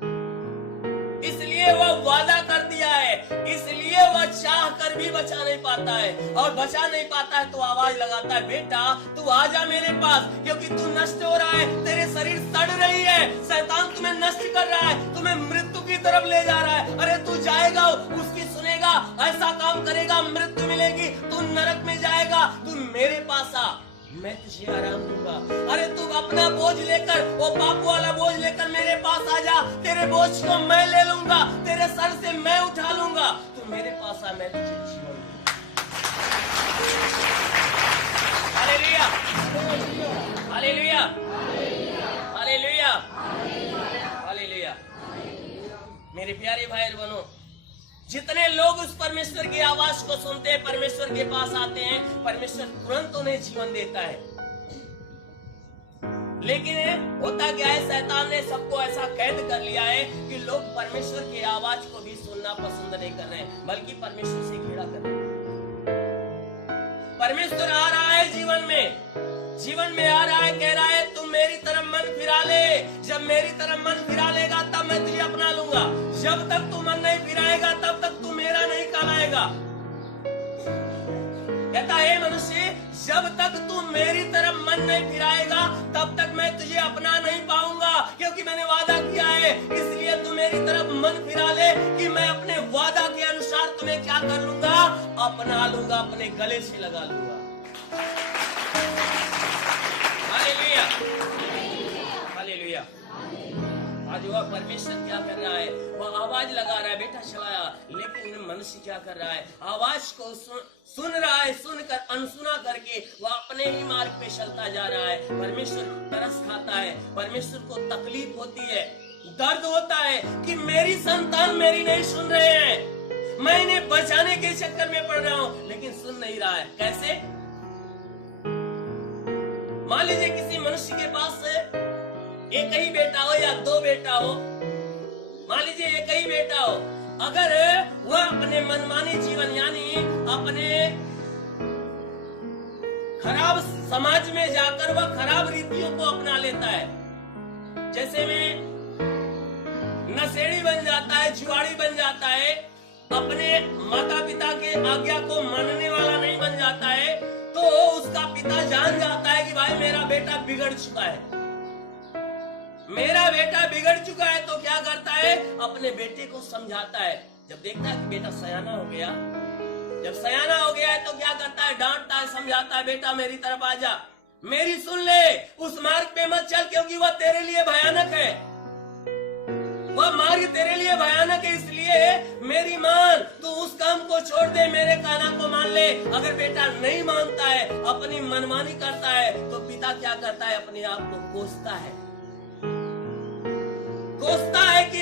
इसलिए वह वादा कर दिया है, इसलिए वह चाह कर भी बचा नहीं पाता है। और बचा नहीं पाता है तो आवाज लगाता है, बेटा तू आ जा मेरे पास, क्योंकि तू नष्ट हो रहा है, तेरे शरीर सड़ रही है, शैतान तुम्हें नष्ट कर रहा है, तुम्हें मृत्यु की तरफ ले जा रहा है। अरे तू जाएगा, उसकी सुनेगा, ऐसा काम करेगा, मृत्यु मिलेगी, तू नरक में जाएगा, तू मेरे पास आ, मैं तुझे आराम दूंगा। अरे तू अपना बोझ लेकर, वो पाप वाला बोझ लेकर मेरे पास आ जा, तेरे बोझ को मैं ले लूंगा, तेरे सर से मैं उठा लूंगा, तू मेरे पास आ, मैं तुझे जीवन दूंगा। Hallelujah, hallelujah, hallelujah, hallelujah. मेरे प्यारे भाई और बहनों, जितने लोग उस परमेश्वर की आवाज को सुनते हैं, परमेश्वर के पास आते हैं, परमेश्वर तुरंत उन्हें जीवन देता है। लेकिन होता क्या है, शैतान ने सबको ऐसा कैद कर लिया है कि लोग परमेश्वर की आवाज को भी सुनना पसंद नहीं कर रहे, बल्कि परमेश्वर से घृणा कर रहे हैं। परमेश्वर आ रहा है जीवन में आ रहा है, कह रहा है तुम मेरी तरफ मन फिरा ले। जब मेरी तरफ मन फिरा लेगा तब मैं तुझे अपना लूंगा। जब तक तू मन नहीं फिराएगा तब तक तू मेरा नहीं कहलाएगा। कहता है मनुष्य, जब तक तू मेरी तरफ मन नहीं फिराएगा तब तक मैं तुझे अपना नहीं पाऊंगा, क्योंकि मैंने वादा किया है। इसलिए तू मेरी तरफ मन फिरा ले कि मैं अपने वादा के अनुसार तुम्हें क्या कर लूंगा, अपना लूंगा, अपने गले से लगा लूंगा। Hallelujah, hallelujah. आज वह परमेश्वर क्या कर रहा है, वह आवाज लगा रहा है, बेटा चलाया, लेकिन मनुष्य क्या कर रहा है, आवाज को सुन रहा है, सुनकर अनसुना करके वह अपने ही मार्ग पे चलता जा रहा है। परमेश्वर तरस खाता है, परमेश्वर को तकलीफ होती है, दर्द होता है कि मेरी संतान मेरी नहीं सुन रहे हैं, मैं इन्हें बचाने के चक्कर में पड़ रहा हूं, लेकिन सुन नहीं रहा है। कैसे? मान लीजिए किसी मनुष्य के पास एक ही बेटा हो या दो बेटा हो, मान लीजिए एक ही बेटा हो, अगर वह अपने मनमानी जीवन यानी अपने खराब समाज में जाकर वह खराब रीतियों को अपना लेता है, जैसे में नशेड़ी बन जाता है, जुआड़ी बन जाता है, अपने माता पिता के आज्ञा को मानने वाला नहीं बन जाता है, तो उसका पिता जान जाता है कि भाई मेरा बेटा बिगड़ चुका है, मेरा बेटा बिगड़ चुका है। तो क्या करता है, अपने बेटे को समझाता है। जब देखता है कि बेटा सयाना हो गया, जब सयाना हो गया है तो क्या करता है, डांटता है, समझाता है, बेटा मेरी तरफ आ जा, मेरी सुन ले, उस मार्ग पे मत चल, क्योंकि वह तेरे लिए भयानक है, वह मार्ग तेरे लिए भयानक है। इसलिए मेरी मान, तू उस काम को छोड़ दे, मेरे कहना को मान ले। अगर बेटा नहीं मानता है, अपनी मनमानी करता है, तो पिता क्या करता है? अपने आप को कोसता है कि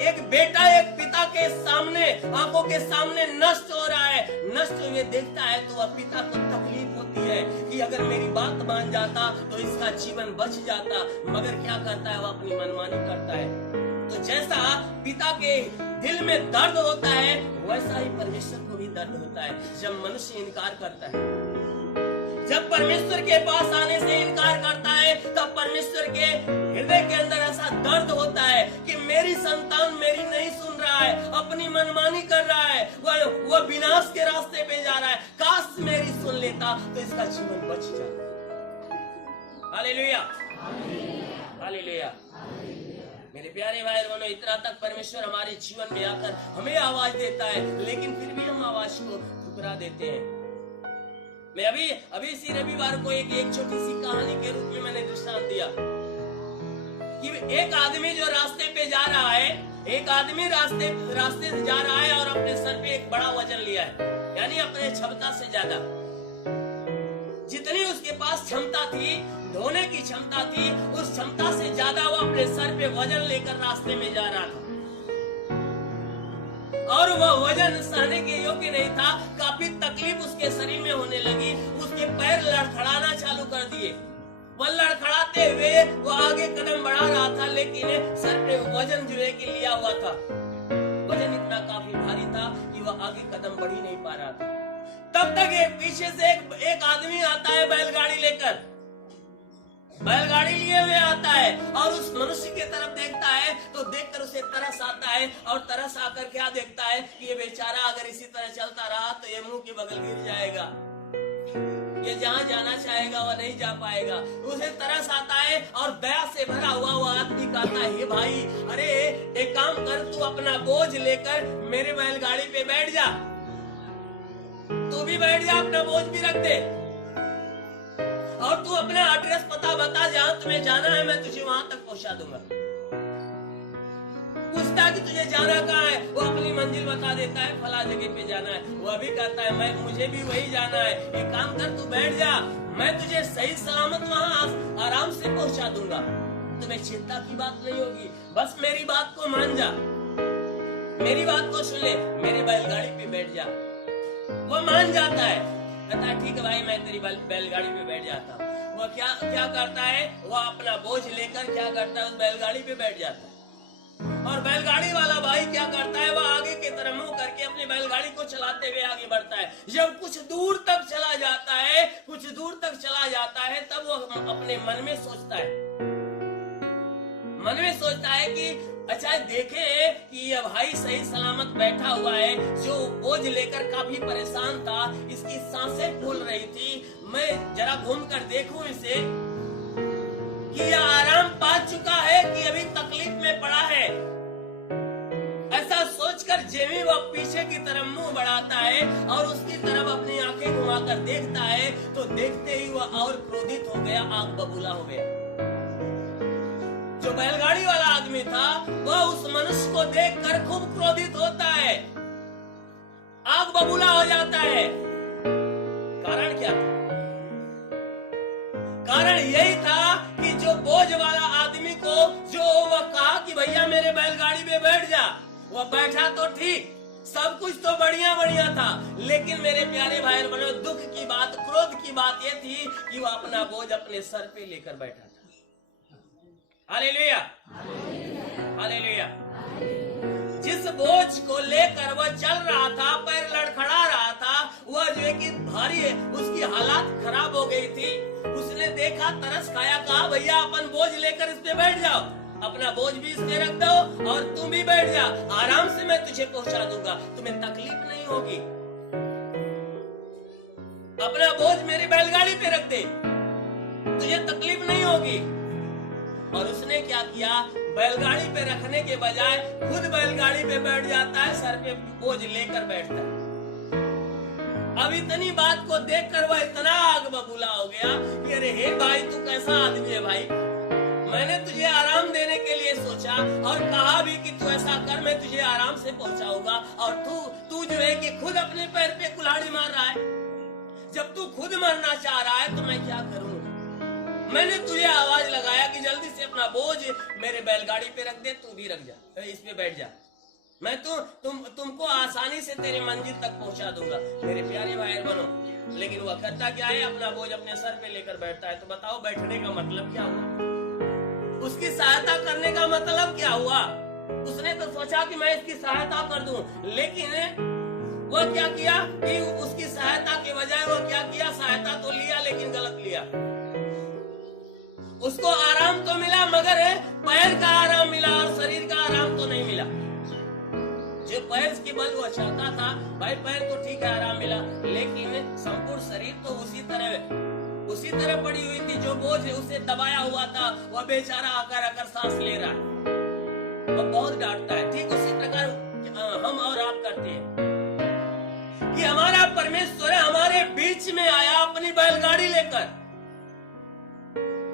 एक बेटा एक पिता के सामने, आंखों के सामने नष्ट हो रहा है, नष्ट हुए देखता है, तो वह पिता को तकलीफ होती है कि अगर मेरी बात मान जाता तो इसका जीवन बच जाता। मगर क्या करता है? वह अपनी मनमानी करता है। तो जैसा पिता के दिल में दर्द होता है, वैसा ही परमेश्वर को भी दर्द होता है जब मनुष्य इनकार करता है। जब परमेश्वर के पास आने से इनकार करता है, तब परमेश्वर के हृदय के अंदर ऐसा दर्द होता है कि मेरी संतान मेरी नहीं सुन रहा है, अपनी मनमानी कर रहा है, वह विनाश के रास्ते पे जा रहा है। काश मेरी सुन लेता तो इसका जीवन बच जाता। Hallelujah, hallelujah. मेरे प्यारे भाई बहनों, इतना तक परमेश्वर हमारे जीवन में आकर हमें आवाज देता है, लेकिन फिर भी हम आवाज को ठुकरा देते हैं। मैं अभी इसी रविवार को एक छोटी सी कहानी के रूप में मैंने दृष्टांत दिया कि एक आदमी जो रास्ते पे जा रहा है, एक आदमी रास्ते से जा रहा है और अपने सर पे एक बड़ा वजन लिया है, यानी अपने क्षमता से ज्यादा, जितनी उसके पास क्षमता थी, ढोने की क्षमता थी, उस क्षमता से ज्यादा वो अपने सर पे वजन लेकर रास्ते में जा रहा था और वह वजन सहने के योग्य नहीं था। काफी तकलीफ उसके शरीर में होने लगी, उसके पैर लड़खड़ाना चालू कर दिए। वह लड़खड़ाते हुए वो आगे कदम बढ़ा रहा था, लेकिन सर पे वजन जो है कि लिया हुआ था, वजन इतना काफी भारी था कि वह आगे कदम बढ़ ही नहीं पा रहा था। तब तक पीछे से एक आदमी आता है बैलगाड़ी लेकर, बैलगाड़ी लिए हुए आता है और उस मनुष्य की तरफ देखता है, तो देखकर उसे तरस आता है और तरस आकर क्या देखता है कि ये बेचारा अगर इसी तरह चलता रहा तो ये मुंह के बगल गिर जाएगा, ये जहाँ जाना चाहेगा वह नहीं जा पाएगा। उसे तरस आता है और दया से भरा हुआ वो आदमी कहता है, हे भाई, अरे एक काम कर, तू अपना बोझ लेकर मेरे बैलगाड़ी पे बैठ जा, तू भी बैठ जा, अपना बोझ भी रख दे और तू अपना एड्रेस पता बता, जहां तुम्हें जाना है मैं तुझे वहां तक पहुंचा दूंगा। पूछता कि तुझे जाना कहाँ है, वो अपनी मंजिल बता देता है, फला जगह पे जाना है। वो भी कहता है मुझे भी वही जाना है, एक काम कर, तू बैठ जा, मैं तुझे सही सलामत वहां आराम से पहुंचा दूंगा, तुम्हें चिंता की बात नहीं होगी, बस मेरी बात को मान जा, मेरी बात को सुन ले, मेरी बैलगाड़ी पे बैठ जा। वो मान जाता है, कहता है ठीक है भाई, मैं तेरी बैलगाड़ी पे बैठ जाता हूँ। वो क्या करता है, वो अपना बोझ लेकर क्या करता है, उस बैलगाड़ी पे बैठ जाता है और बैलगाड़ी वाला भाई क्या करता है, वो आगे की तरफ मुंह करके अपनी बैलगाड़ी को चलाते हुए आगे बढ़ता है। जब कुछ दूर तक चला जाता है, कुछ दूर तक चला जाता है, तब वो अपने मन में सोचता है कि अच्छा देखे कि ये भाई सही सलामत बैठा हुआ है, जो बोझ लेकर काफी परेशान था, इसकी सांसें फूल रही थी, मैं जरा घूम कर देखूं इसे कि यह आराम पा चुका है कि अभी तकलीफ में पड़ा है। ऐसा सोचकर जेमी वह पीछे की तरफ मुंह बढ़ाता है और उसकी तरफ अपनी आंखें घुमाकर देखता है, तो देखते ही वह और क्रोधित हो गया, आग बबूला हो गया। जो बैलगाड़ी वाला आदमी था वह उस मनुष्य को देखकर खूब क्रोधित होता है, आग बबूला हो जाता है। कारण क्या था? कारण यही था कि जो बोझ वाला आदमी को जो वह कहा कि भैया मेरे बैलगाड़ी में बैठ जा, वह बैठा तो ठीक, सब कुछ तो बढ़िया था, लेकिन मेरे प्यारे भाई बहनों, दुख की बात, क्रोध की बात यह थी कि वह अपना बोझ अपने सर पे लेकर बैठा था। Hallelujah, hallelujah. जिस बोझ को लेकर वह चल रहा था, पैर लड़खड़ा रहा था, वह जो है कि भारी है, उसकी हालात खराब हो गई थी। उसने देखा, तरस खाया, कहा भैया अपन बोझ लेकर इस पे बैठ जाओ, अपना बोझ भी इस पे रख दो और तुम भी बैठ जा, आराम से मैं तुझे पहुंचा दूंगा, तुम्हें तकलीफ नहीं होगी, अपना बोझ मेरी बैलगाड़ी पे रख दे, तुझे तकलीफ नहीं होगी। और उसने क्या किया, बैलगाड़ी पे रखने के बजाय खुद बैलगाड़ी पे बैठ जाता है, सर पे बोझ लेकर बैठता है। अब इतनी बात को देखकर वह इतना आग बबूला हो गया कि अरे हे भाई, तू कैसा आदमी है भाई, मैंने तुझे आराम देने के लिए सोचा और कहा भी कि तू ऐसा कर, मैं तुझे आराम से से पहुंचाऊंगा। और तू जो है कि खुद अपने पैर पे कुल्हाड़ी मार रहा है। जब तू खुद मरना चाह रहा है तो मैं क्या करूं? मैंने तुझे आवाज लगाया कि जल्दी से अपना बोझ मेरे बैलगाड़ी पे रख दे, तू भी रख जा, इस पे बैठ जा, मैं तुमको आसानी से तेरे मंजिल तक पहुंचा दूंगा। मेरे प्यारे भाई बनो, लेकिन वह करता क्या है, अपना बोझ अपने सर पे लेकर बैठता है। तो बताओ बैठने का मतलब क्या हुआ? उसकी सहायता करने का मतलब क्या हुआ? उसने तो सोचा कि मैं इसकी सहायता कर दूं, लेकिन वह क्या किया कि उसकी सहायता के बजाय वो क्या किया, सहायता तो लिया लेकिन गलत लिया। उसको आराम तो मिला मगर पैर का आराम मिला और शरीर का आराम तो नहीं मिला। जो पैर के बल वो चाहता था, भाई पैर तो ठीक है आराम मिला, लेकिन संपूर्ण शरीर तो उसी तरह पड़ी हुई थी। जो बोझ उसे दबाया हुआ था वह बेचारा आकर सांस ले रहा है और बहुत डांटता है। ठीक उसी प्रकार हम और आप करते हैं कि हमारा परमेश्वर हमारे बीच में आया अपनी बैलगाड़ी लेकर।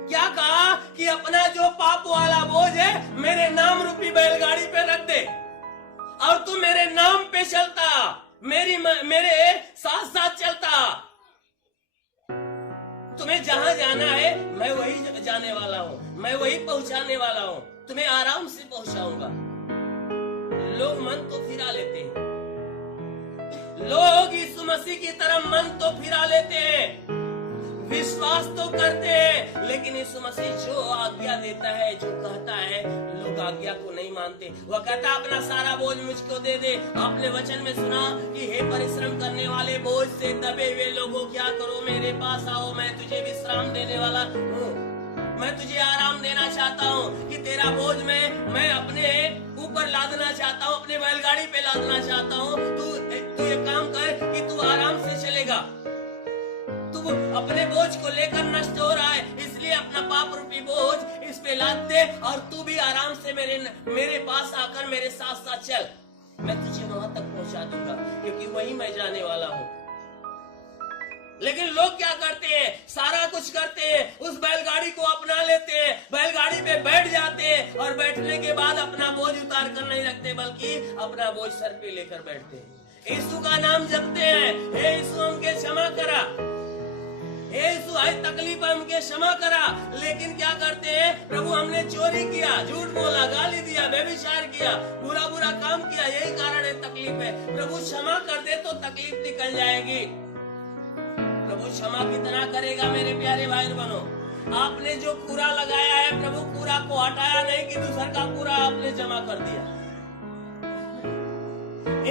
क्या कहा कि अपना जो पाप वाला बोझ है मेरे नाम रूपी बैलगाड़ी पे रख दे और तू मेरे नाम पे चलता, मेरे साथ साथ चलता। तुम्हें जहां जाना है मैं वही जाने वाला हूं, मैं वही पहुंचाने वाला हूं, तुम्हें आराम से पहुंचाऊंगा। लोग मन तो फिरा लेते हैं, लोग यीशु मसीह की तरफ मन तो फिरा लेते हैं, विश्वास तो करते हैं, लेकिन यीशु मसीह जो आज्ञा देता है, जो कहता है, लोग आज्ञा को नहीं मानते। वह कहता अपना सारा बोझ मुझको दे दे। आपने वचन में सुना कि हे परिश्रम करने वाले बोझ से दबे हुए लोगों, क्या करो, मेरे पास आओ, मैं तुझे विश्राम देने वाला हूँ। मैं तुझे आराम देना चाहता हूँ कि तेरा बोझ मैं अपने ऊपर लादना चाहता हूँ, अपने बैलगाड़ी पे लादना चाहता हूँ। तू एक काम कर कि तू आराम से चलेगा। तू अपने बोझ को लेकर नष्ट हो रहा है, इसलिए अपना पाप रूपी बोझ इस पे लाद दे और तू भी आराम से मेरे पास आकर मेरे साथ साथ चल। मैं तुझे वहां तक पहुंचा दूंगा क्योंकि वही मैं जाने वाला हूँ। लेकिन लोग क्या करते हैं, सारा कुछ करते हैं, उस बैलगाड़ी को अपना लेते हैं, बैलगाड़ी पे बैठ जाते हैं और बैठने के बाद अपना बोझ उतार कर नहीं रखते, बल्कि अपना बोझ सर पे लेकर बैठते हैं। यीशु का नाम जपते हैं, हे यीशु हमके क्षमा करा, हे यीशु आई तकलीफ हमके क्षमा करा। लेकिन क्या करते हैं, प्रभु हमने चोरी किया, झूठ बोला, गाली दिया, व्यभिचार किया, बुरा काम किया, यही कारण है तकलीफ है। प्रभु क्षमा कर दे तो तकलीफ निकल जाएगी। प्रभु क्षमा कितना करेगा मेरे प्यारे भाई बहनों। आपने जो कूड़ा लगाया है, प्रभु कूड़ा को हटाया नहीं कि दूसर का कूड़ा आपने जमा कर दिया।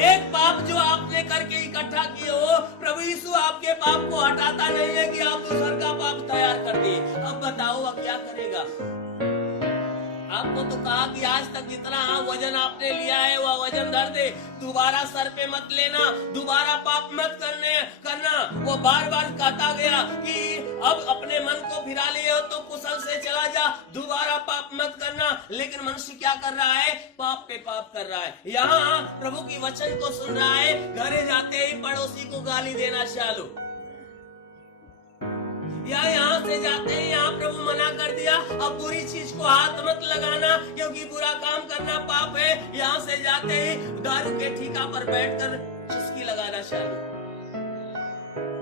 एक पाप जो आपने करके इकट्ठा किए हो, प्रभु यीशु आपके पाप को हटाता नहीं है कि आप दूसर का पाप तैयार कर दिए। अब बताओ वह क्या करेगा। आपको तो कहा कि आज तक जितना वजन आपने लिया है वह वजन धर दे, दोबारा सर पे मत लेना, दोबारा पाप मत करना। वो बार बार कहता गया कि अब अपने मन को फिरा लिए हो तो कुशल से चला जा, दोबारा पाप मत करना। लेकिन मनुष्य क्या कर रहा है, पाप पे पाप कर रहा है। यहाँ प्रभु की वचन को सुन रहा है, घरे जाते ही पड़ोसी को गाली देना चालू, या यहाँ से जाते हैं यहाँ प्रभु मना कर दिया, अब बुरी चीज को हाथ मत लगाना क्योंकि बुरा काम करना पाप है। यहाँ से जाते ही दारू के ठीका पर बैठकर चुस्की लगाना चालू।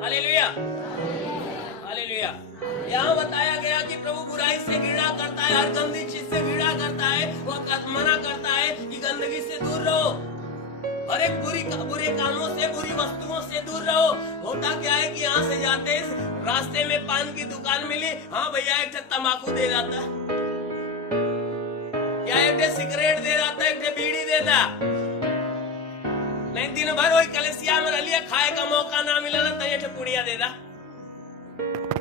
Hallelujah, hallelujah. यहाँ बताया गया कि प्रभु बुराई से घृणा करता है, हर गंदी चीज से घृणा करता है। वह मना करता है कि गंदगी से दूर रहो, हर एक बुरे कामों से, बुरी वस्तुओं से दूर रहो। होता क्या है कि यहाँ से जाते रास्ते में पान की दुकान मिली, हाँ भैया एक तंबाकू दे जाता, या एक सिगरेट दे जाता, एक बीड़ी देता, नहीं दिन भर वही कलेसिया में रह लिया, खाए का मौका ना मिला तो ये पुड़िया दे दा।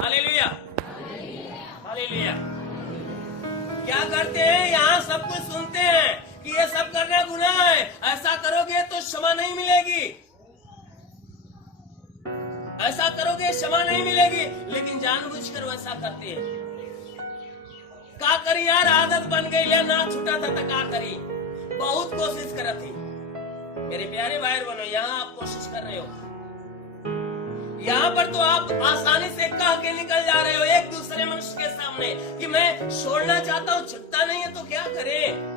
Hallelujah, hallelujah. क्या करते हैं, यहाँ सब कुछ सुनते हैं कि ये सब करना गुनाह है, ऐसा करोगे तो क्षमा नहीं मिलेगी, ऐसा करोगे क्षमा नहीं मिलेगी, लेकिन जानबूझकर वैसा करते हैं। का करी यार, आदत बन गई है, ना छूटा था तो का करी, बहुत कोशिश कर थी। मेरे प्यारे भाई बहनों, यहाँ आप कोशिश कर रहे हो, यहाँ पर तो आप आसानी से कह के निकल जा रहे हो एक दूसरे मनुष्य के सामने कि मैं छोड़ना चाहता हूँ, छूटता नहीं है तो क्या करें।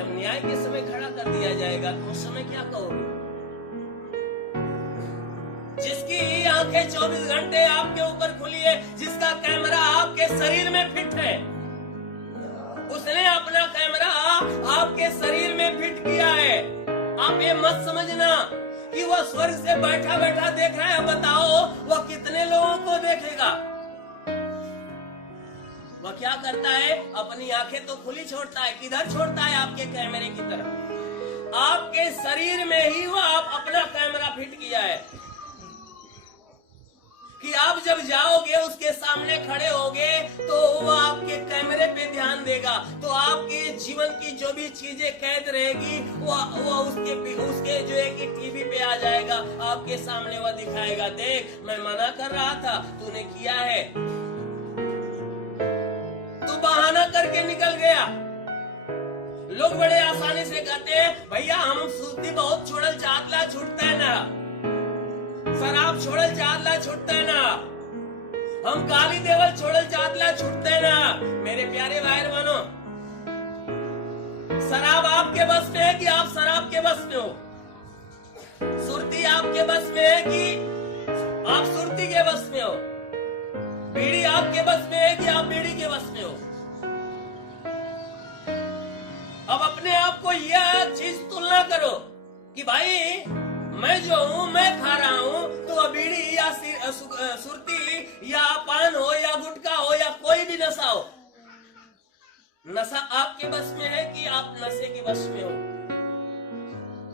जब न्याय के समय खड़ा कर दिया जाएगा तो उस समय क्या कहोगे? जिसकी आंखें 24 घंटे आपके ऊपर खुली है, जिसका कैमरा आपके शरीर में फिट है, उसने अपना कैमरा आपके शरीर में फिट किया है। आप ये मत समझना कि वह स्वर्ग से बैठा बैठा देख रहा है। बताओ वह कितने लोगों को देखेगा? वह क्या करता है? अपनी आंखें तो खुली छोड़ता है। किधर छोड़ता है? आपके कैमरे की तरफ। आपके शरीर में ही वह आप अपना कैमरा फिट किया है कि आप जब जाओगे उसके सामने खड़े होगे तो वो आपके कैमरे पे ध्यान देगा। तो आपके जीवन की जो भी चीजें कैद रहेगी वो उसके जो है कि टीवी पे आ जाएगा, आपके सामने वह दिखाएगा। देख, मैं मना कर रहा था, तूने किया है, तू बहाना करके निकल गया। लोग बड़े आसानी से कहते हैं, भैया हम सुर्ती बहुत छोड़ल चाहतला छूटता है ना, शराब छोड़ल चाहतला छूटता है ना, हम गाली देवल छोड़ल चाहतला छूटते है ना। मेरे प्यारे भाई बहनों, शराब आपके बस में है कि आप शराब के बस में हो? सुर्ती आपके बस में है कि आप सुर्ती के बस में हो? बीड़ी आपके बस में है कि आप बीड़ी के बस में हो? अब अपने आप को यह चीज तुलना करो कि भाई मैं जो हूं, मैं खा रहा हूं, तो बीड़ी या सुर्ती या पान हो या गुटखा हो या कोई भी नशा हो, नशा आपके बस में है कि आप नशे के बस में हो?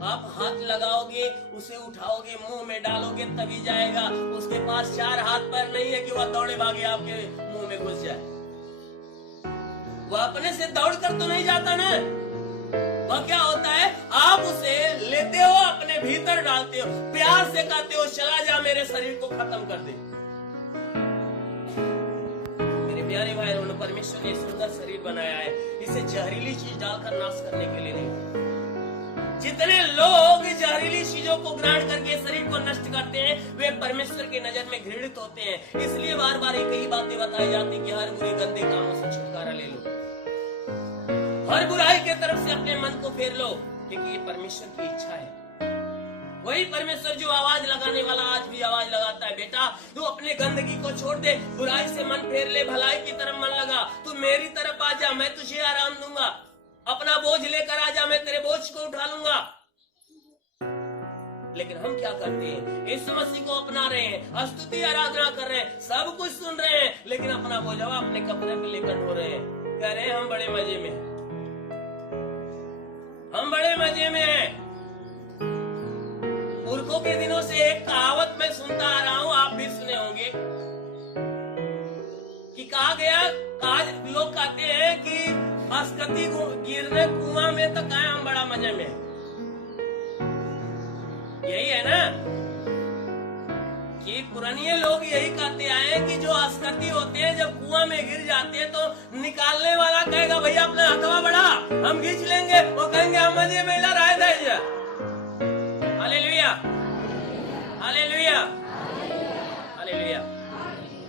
आप हाथ लगाओगे, उसे उठाओगे, मुंह में डालोगे तभी जाएगा। उसके पास 4 हाथ पैर नहीं है कि वह दौड़े भागे आपके मुंह में घुस जाए। वह अपने से दौड़ कर तो नहीं जाता ना। वह क्या होता है? आप उसे लेते हो, अपने भीतर डालते हो, प्यार से कहते हो चला जा, मेरे शरीर को खत्म कर दे। मेरे प्यारे भाई बहनों, परमेश्वर ने सुंदर शरीर बनाया है, इसे जहरीली चीज डालकर नाश करने के लिए नहीं। जितने लोग जहरीली चीजों को ग्रहण करके शरीर को नष्ट करते हैं, वे परमेश्वर की नजर में घृणित होते हैं। इसलिए बार बार एक ही बातें बताई जाती कि हर बुरे गंदे कामों से छुटकारा ले लो, हर बुराई के तरफ से अपने मन को फेर लो, क्योंकि ये परमेश्वर की इच्छा है। वही परमेश्वर जो आवाज लगाने वाला आज भी आवाज लगाता है, बेटा तू अपने गंदगी को छोड़ दे, बुराई से मन फेर ले, भलाई की तरफ मन लगा, तू मेरी तरफ आ जा, मैं तुझे आराम दूंगा, अपना बोझ लेकर आ जा, मैं तेरे बोझ को उठा लूंगा। लेकिन हम क्या करते हैं? यीशु मसीह को अपना रहे हैं, स्तुति आराधना कर रहे हैं, सब कुछ सुन रहे हैं, लेकिन अपना बोझवा अपने कपड़े पे लेकर ढो रहे हैं, कह रहे हैं हम बड़े मजे में हैं, हम बड़े मजे में हैं। पुरखों के दिनों से एक कहावत मैं सुनता आ रहा हूं, आप भी सुने होंगे, कि कहा गया, लोग कहते हैं कि अस्कती गिरने कुआं में तो कहा हम बड़ा मजे में। यही है ना कि पुराने लोग यही कहते आए कि जो अस्कती होते हैं जब कुआं में गिर जाते हैं तो निकालने वाला कहेगा भैया अपना हथवा बढ़ा, हम खींच लेंगे, वो कहेंगे हम मजे में ला रहा है। Hallelujah, hallelujah, hallelujah.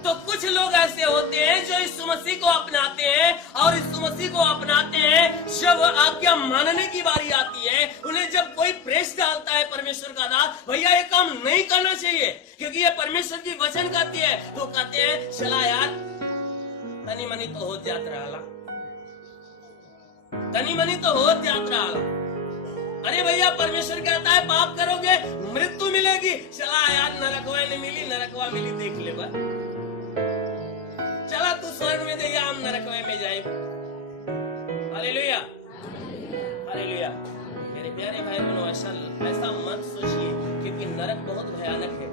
तो कुछ लोग ऐसे होते हैं जो यीशु मसीह को अपनाते हैं, और यीशु मसीह को अपनाते हैं, जब आज्ञा मानने की बारी आती है, उन्हें जब कोई प्रेस डालता है परमेश्वर का दास, भैया ये काम नहीं करना चाहिए क्योंकि ये परमेश्वर की वचन कहती है, तो कहते हैं चला यार तनी मनी तो हो जात रहा, तनी मनी तो हो जात रहा। अरे भैया परमेश्वर कहता है पाप करोगे मृत्यु मिलेगी, चला यार नरकवा नहीं मिली, नरकवा मिली देख ले बा, चला तू स्वर्ग में दे, हम नरकवे में जाए। Hallelujah, hallelujah. मेरे प्यारे भाई बहनों, ऐसा मत सोचिए क्योंकि नरक बहुत भयानक है।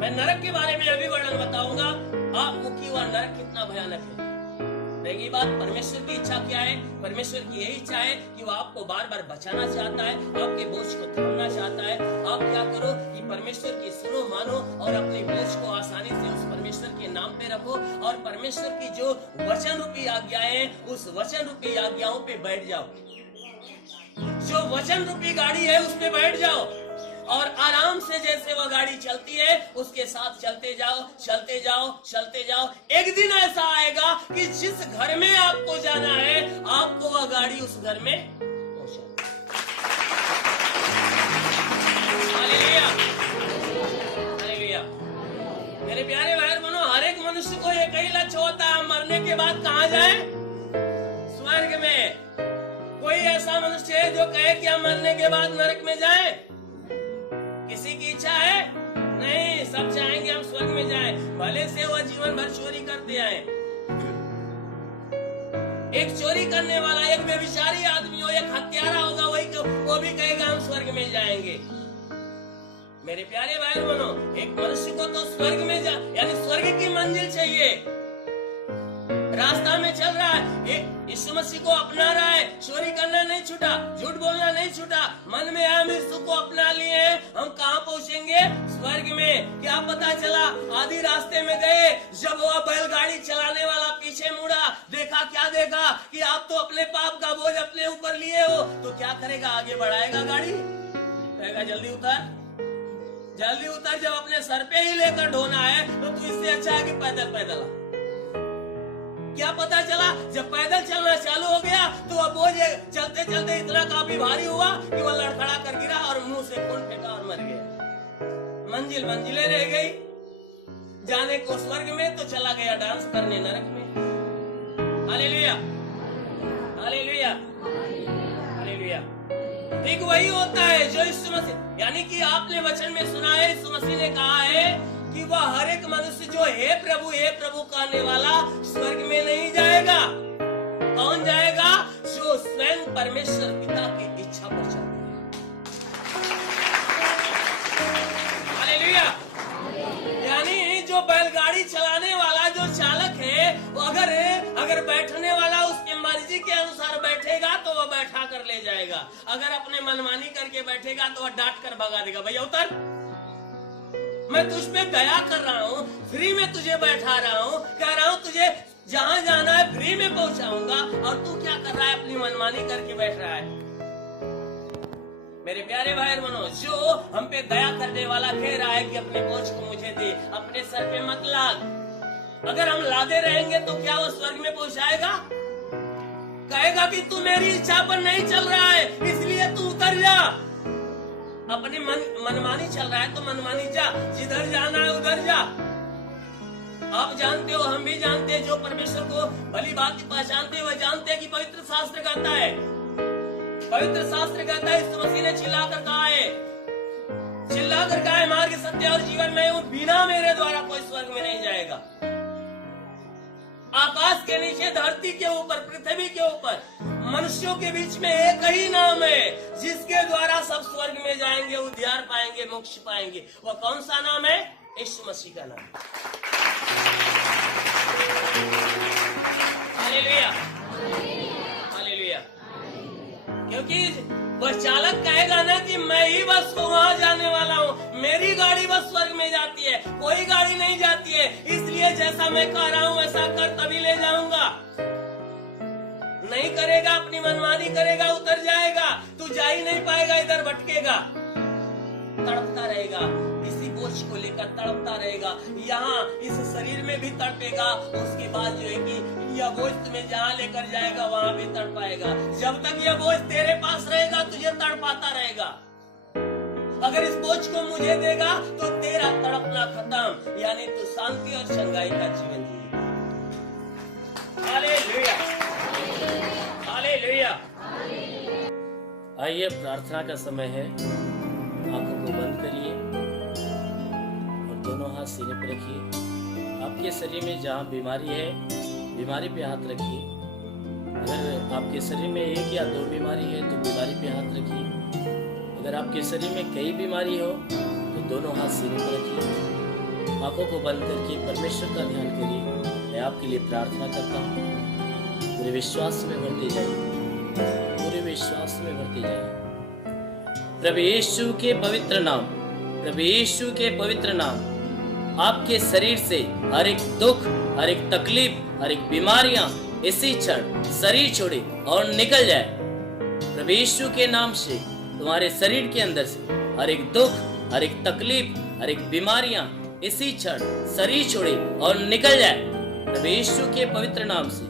मैं नरक के बारे में अभी वर्णन बताऊंगा आपको कि वह नरक कितना भयानक है। रही बात परमेश्वर की इच्छा क्या है? परमेश्वर की यही इच्छा है कि वो आपको बार बार बचाना चाहता है, आपके बोझ को थामना चाहता है। आप क्या करो कि परमेश्वर की सुनो, मानो और अपने बोझ को आसानी से उस परमेश्वर के नाम पे रखो, और परमेश्वर की जो वचन रूपी आज्ञाएं, उस वचन रूपी आज्ञाओं पे बैठ जाओ। जो वचन रूपी गाड़ी है उस पे बैठ जाओ। और आराम से जैसे वह गाड़ी चलती है उसके साथ चलते जाओ, चलते जाओ, चलते जाओ। एक दिन ऐसा आएगा कि जिस घर में आपको जाना है आपको वह गाड़ी उस घर में पहुंचा। Hallelujah, hallelujah. मेरे प्यारे भाई बहनों, हर एक मनुष्य को एक ही लक्ष्य होता है, मरने के बाद कहाँ जाए? स्वर्ग में। कोई ऐसा मनुष्य है जो कहे कि हम मरने के बाद नरक में जाएं? किसी की इच्छा है? नहीं, सब चाहेंगे हम स्वर्ग में जाएं, भले से वह जीवन भर चोरी करते आए। एक चोरी करने वाला, एक व्यभिचारी आदमी हो, एक हत्यारा होगा, वो भी कहेगा हम स्वर्ग में जाएंगे। मेरे प्यारे भाई बहनों, एक मनुष्य को तो स्वर्ग में यानी स्वर्ग की मंजिल चाहिए। रास्ता में चल रहा है, यीशु मसीह को अपना रहा है, चोरी करना नहीं छूटा, झूठ बोलना नहीं छूटा, मन में हम यीशु को अपना लिए हैं, हम कहाँ पहुँचेंगे? स्वर्ग में। क्या पता चला? आधी रास्ते में गए, जब वह बैलगाड़ी चलाने वाला पीछे मुड़ा, देखा, क्या देखा कि आप तो अपने पाप का बोझ अपने ऊपर लिए हो, तो क्या करेगा? आगे बढ़ाएगा गाड़ी? कहेगा जल्दी उतर, जल्दी उतर। जब अपने सर पे ही लेकर ढोना है तो तू इससे अच्छा है कि पैदल पैदल। क्या पता चला? जब पैदल चलना चालू हो गया तो वह बोझ चलते चलते इतना काफी भारी हुआ कि वह लड़खड़ा कर गिरा और मुंह से खून फेंका और मर गया। मंजिलें रह गई, जाने को स्वर्ग में तो चला गया डांस करने नरक में। Hallelujah, hallelujah, hallelujah. ठीक वही होता है जो यीशु मसीह, यानी कि आपने वचन में सुना है, यीशु मसीह ने कहा है कि वह हर एक मनुष्य जो हे प्रभु कहने वाला स्वर्ग में नहीं जाएगा। कौन जाएगा? जो स्वयं परमेश्वर पिता की इच्छा पर चलता है। हालेलुया। यानी जो बैलगाड़ी चलाने वाला जो चालक है, वो अगर बैठने वाला उसकी मर्जी के अनुसार बैठेगा तो वह बैठा कर ले जाएगा। अगर अपने मनमानी करके बैठेगा तो वह डांट कर भगा देगा, भैया उतर, मैं तुझ पे दया कर रहा हूँ, फ्री में तुझे बैठा रहा हूँ, कह रहा हूँ तुझे जहाँ जाना है फ्री में पहुँचाऊंगा, और तू क्या कर रहा है? अपनी मनमानी करके बैठ रहा है। मेरे प्यारे भाई बहनों, जो हम पे दया करने वाला कह रहा है कि अपने बोझ को मुझे दे, अपने सर पे मत लाद। अगर हम लादे रहेंगे तो क्या वो स्वर्ग में पहुँचाएगा? कहेगा कि तू मेरी इच्छा पर नहीं चल रहा है, इसलिए तू उतर जा। अपनी मनमानी चल रहा है तो मनमानी जा, जिधर जाना है उधर जा। आप जानते हो, हम भी जानते हैं, जो परमेश्वर को भली बात पहचानते हैं वह जानते हैं कि पवित्र शास्त्र कहता है, पवित्र शास्त्र कहता है, यीशु मसीह ने चिल्लाकर कहा है, चिल्लाकर कहा है, मार्ग सत्य और जीवन में हूँ, बिना मेरे द्वारा कोई स्वर्ग में नहीं जाएगा। आकाश के नीचे, धरती के ऊपर, पृथ्वी के ऊपर, मनुष्यों के बीच में एक ही नाम है जिसके द्वारा सब स्वर्ग में जाएंगे, उद्धार पाएंगे, मोक्ष पाएंगे। वह कौन सा नाम है? यीशु मसीह का नाम। Hallelujah, hallelujah. क्योंकि वह चालक कहेगा ना कि मैं ही बस वहां जाने वाला हूँ, मेरी गाड़ी बस स्वर्ग में जाती है, कोई गाड़ी नहीं जाती है, इसलिए जैसा मैं कह रहा हूँ वैसा कर, तभी ले जाऊंगा। नहीं करेगा, अपनी मनमानी करेगा, उतर जाएगा, तू जा ही नहीं पाएगा, इधर भटकेगा, तड़पता रहेगा, इसी बोझ को लेकर तड़पता रहेगा। यहाँ इस शरीर में भी तड़पेगा, उसके बाद जो है कि यह बोझ तुम्हें जहाँ लेकर जाएगा वहाँ भी तड़पाएगा। जब तक यह बोझ तेरे पास रहेगा तुझे तड़पाता रहेगा। अगर इस बोझ को मुझे देगा तो तेरा तड़पना खत्म, यानी तू शांति और चंगाई का जीवन जिए। Hallelujah, hallelujah. आइए, प्रार्थना का समय है। आंखों को बंद करिए और दोनों हाथ सीने पर रखिए। आपके शरीर में जहाँ बीमारी है, बीमारी पे हाथ रखिए। अगर आपके शरीर में एक या दो बीमारी है तो बीमारी पे हाथ रखिए। अगर आपके शरीर में कई बीमारी हो तो दोनों हाथ सीने पर रखिए। आंखों को बंद करके परमेश्वर का ध्यान करिए। मैं आपके लिए प्रार्थना करता हूँ, पूरे विश्वास में बढ़ते जाइए, पूरे विश्वास में बढ़ते जाइए। प्रभु यीशु के पवित्र नाम, प्रभु यीशु के पवित्र नाम, आपके शरीर से हर एक दुख, हर एक तकलीफ, हर एक बीमारियां इसी क्षण शरीर छोड़े और निकल जाए। प्रभु यीशु के नाम से तुम्हारे शरीर के अंदर से हर एक दुख, हर एक तकलीफ, हर एक बीमारियां इसी क्षण शरीर छोड़े और निकल जाए प्रभु यीशु के पवित्र नाम से।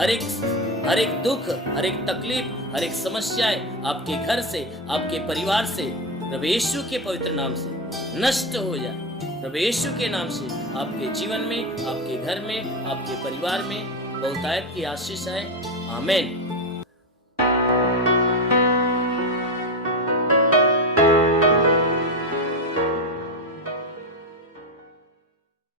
हर एक दुख, हर एक तकलीफ, हर एक समस्याएं आपके घर से, आपके परिवार से प्रभु यीशु के पवित्र नाम से नष्ट हो जाए। प्रभु यीशु के नाम से आपके जीवन में, आपके घर में, आपके परिवार में बहुतायत की आशीष है। आमीन।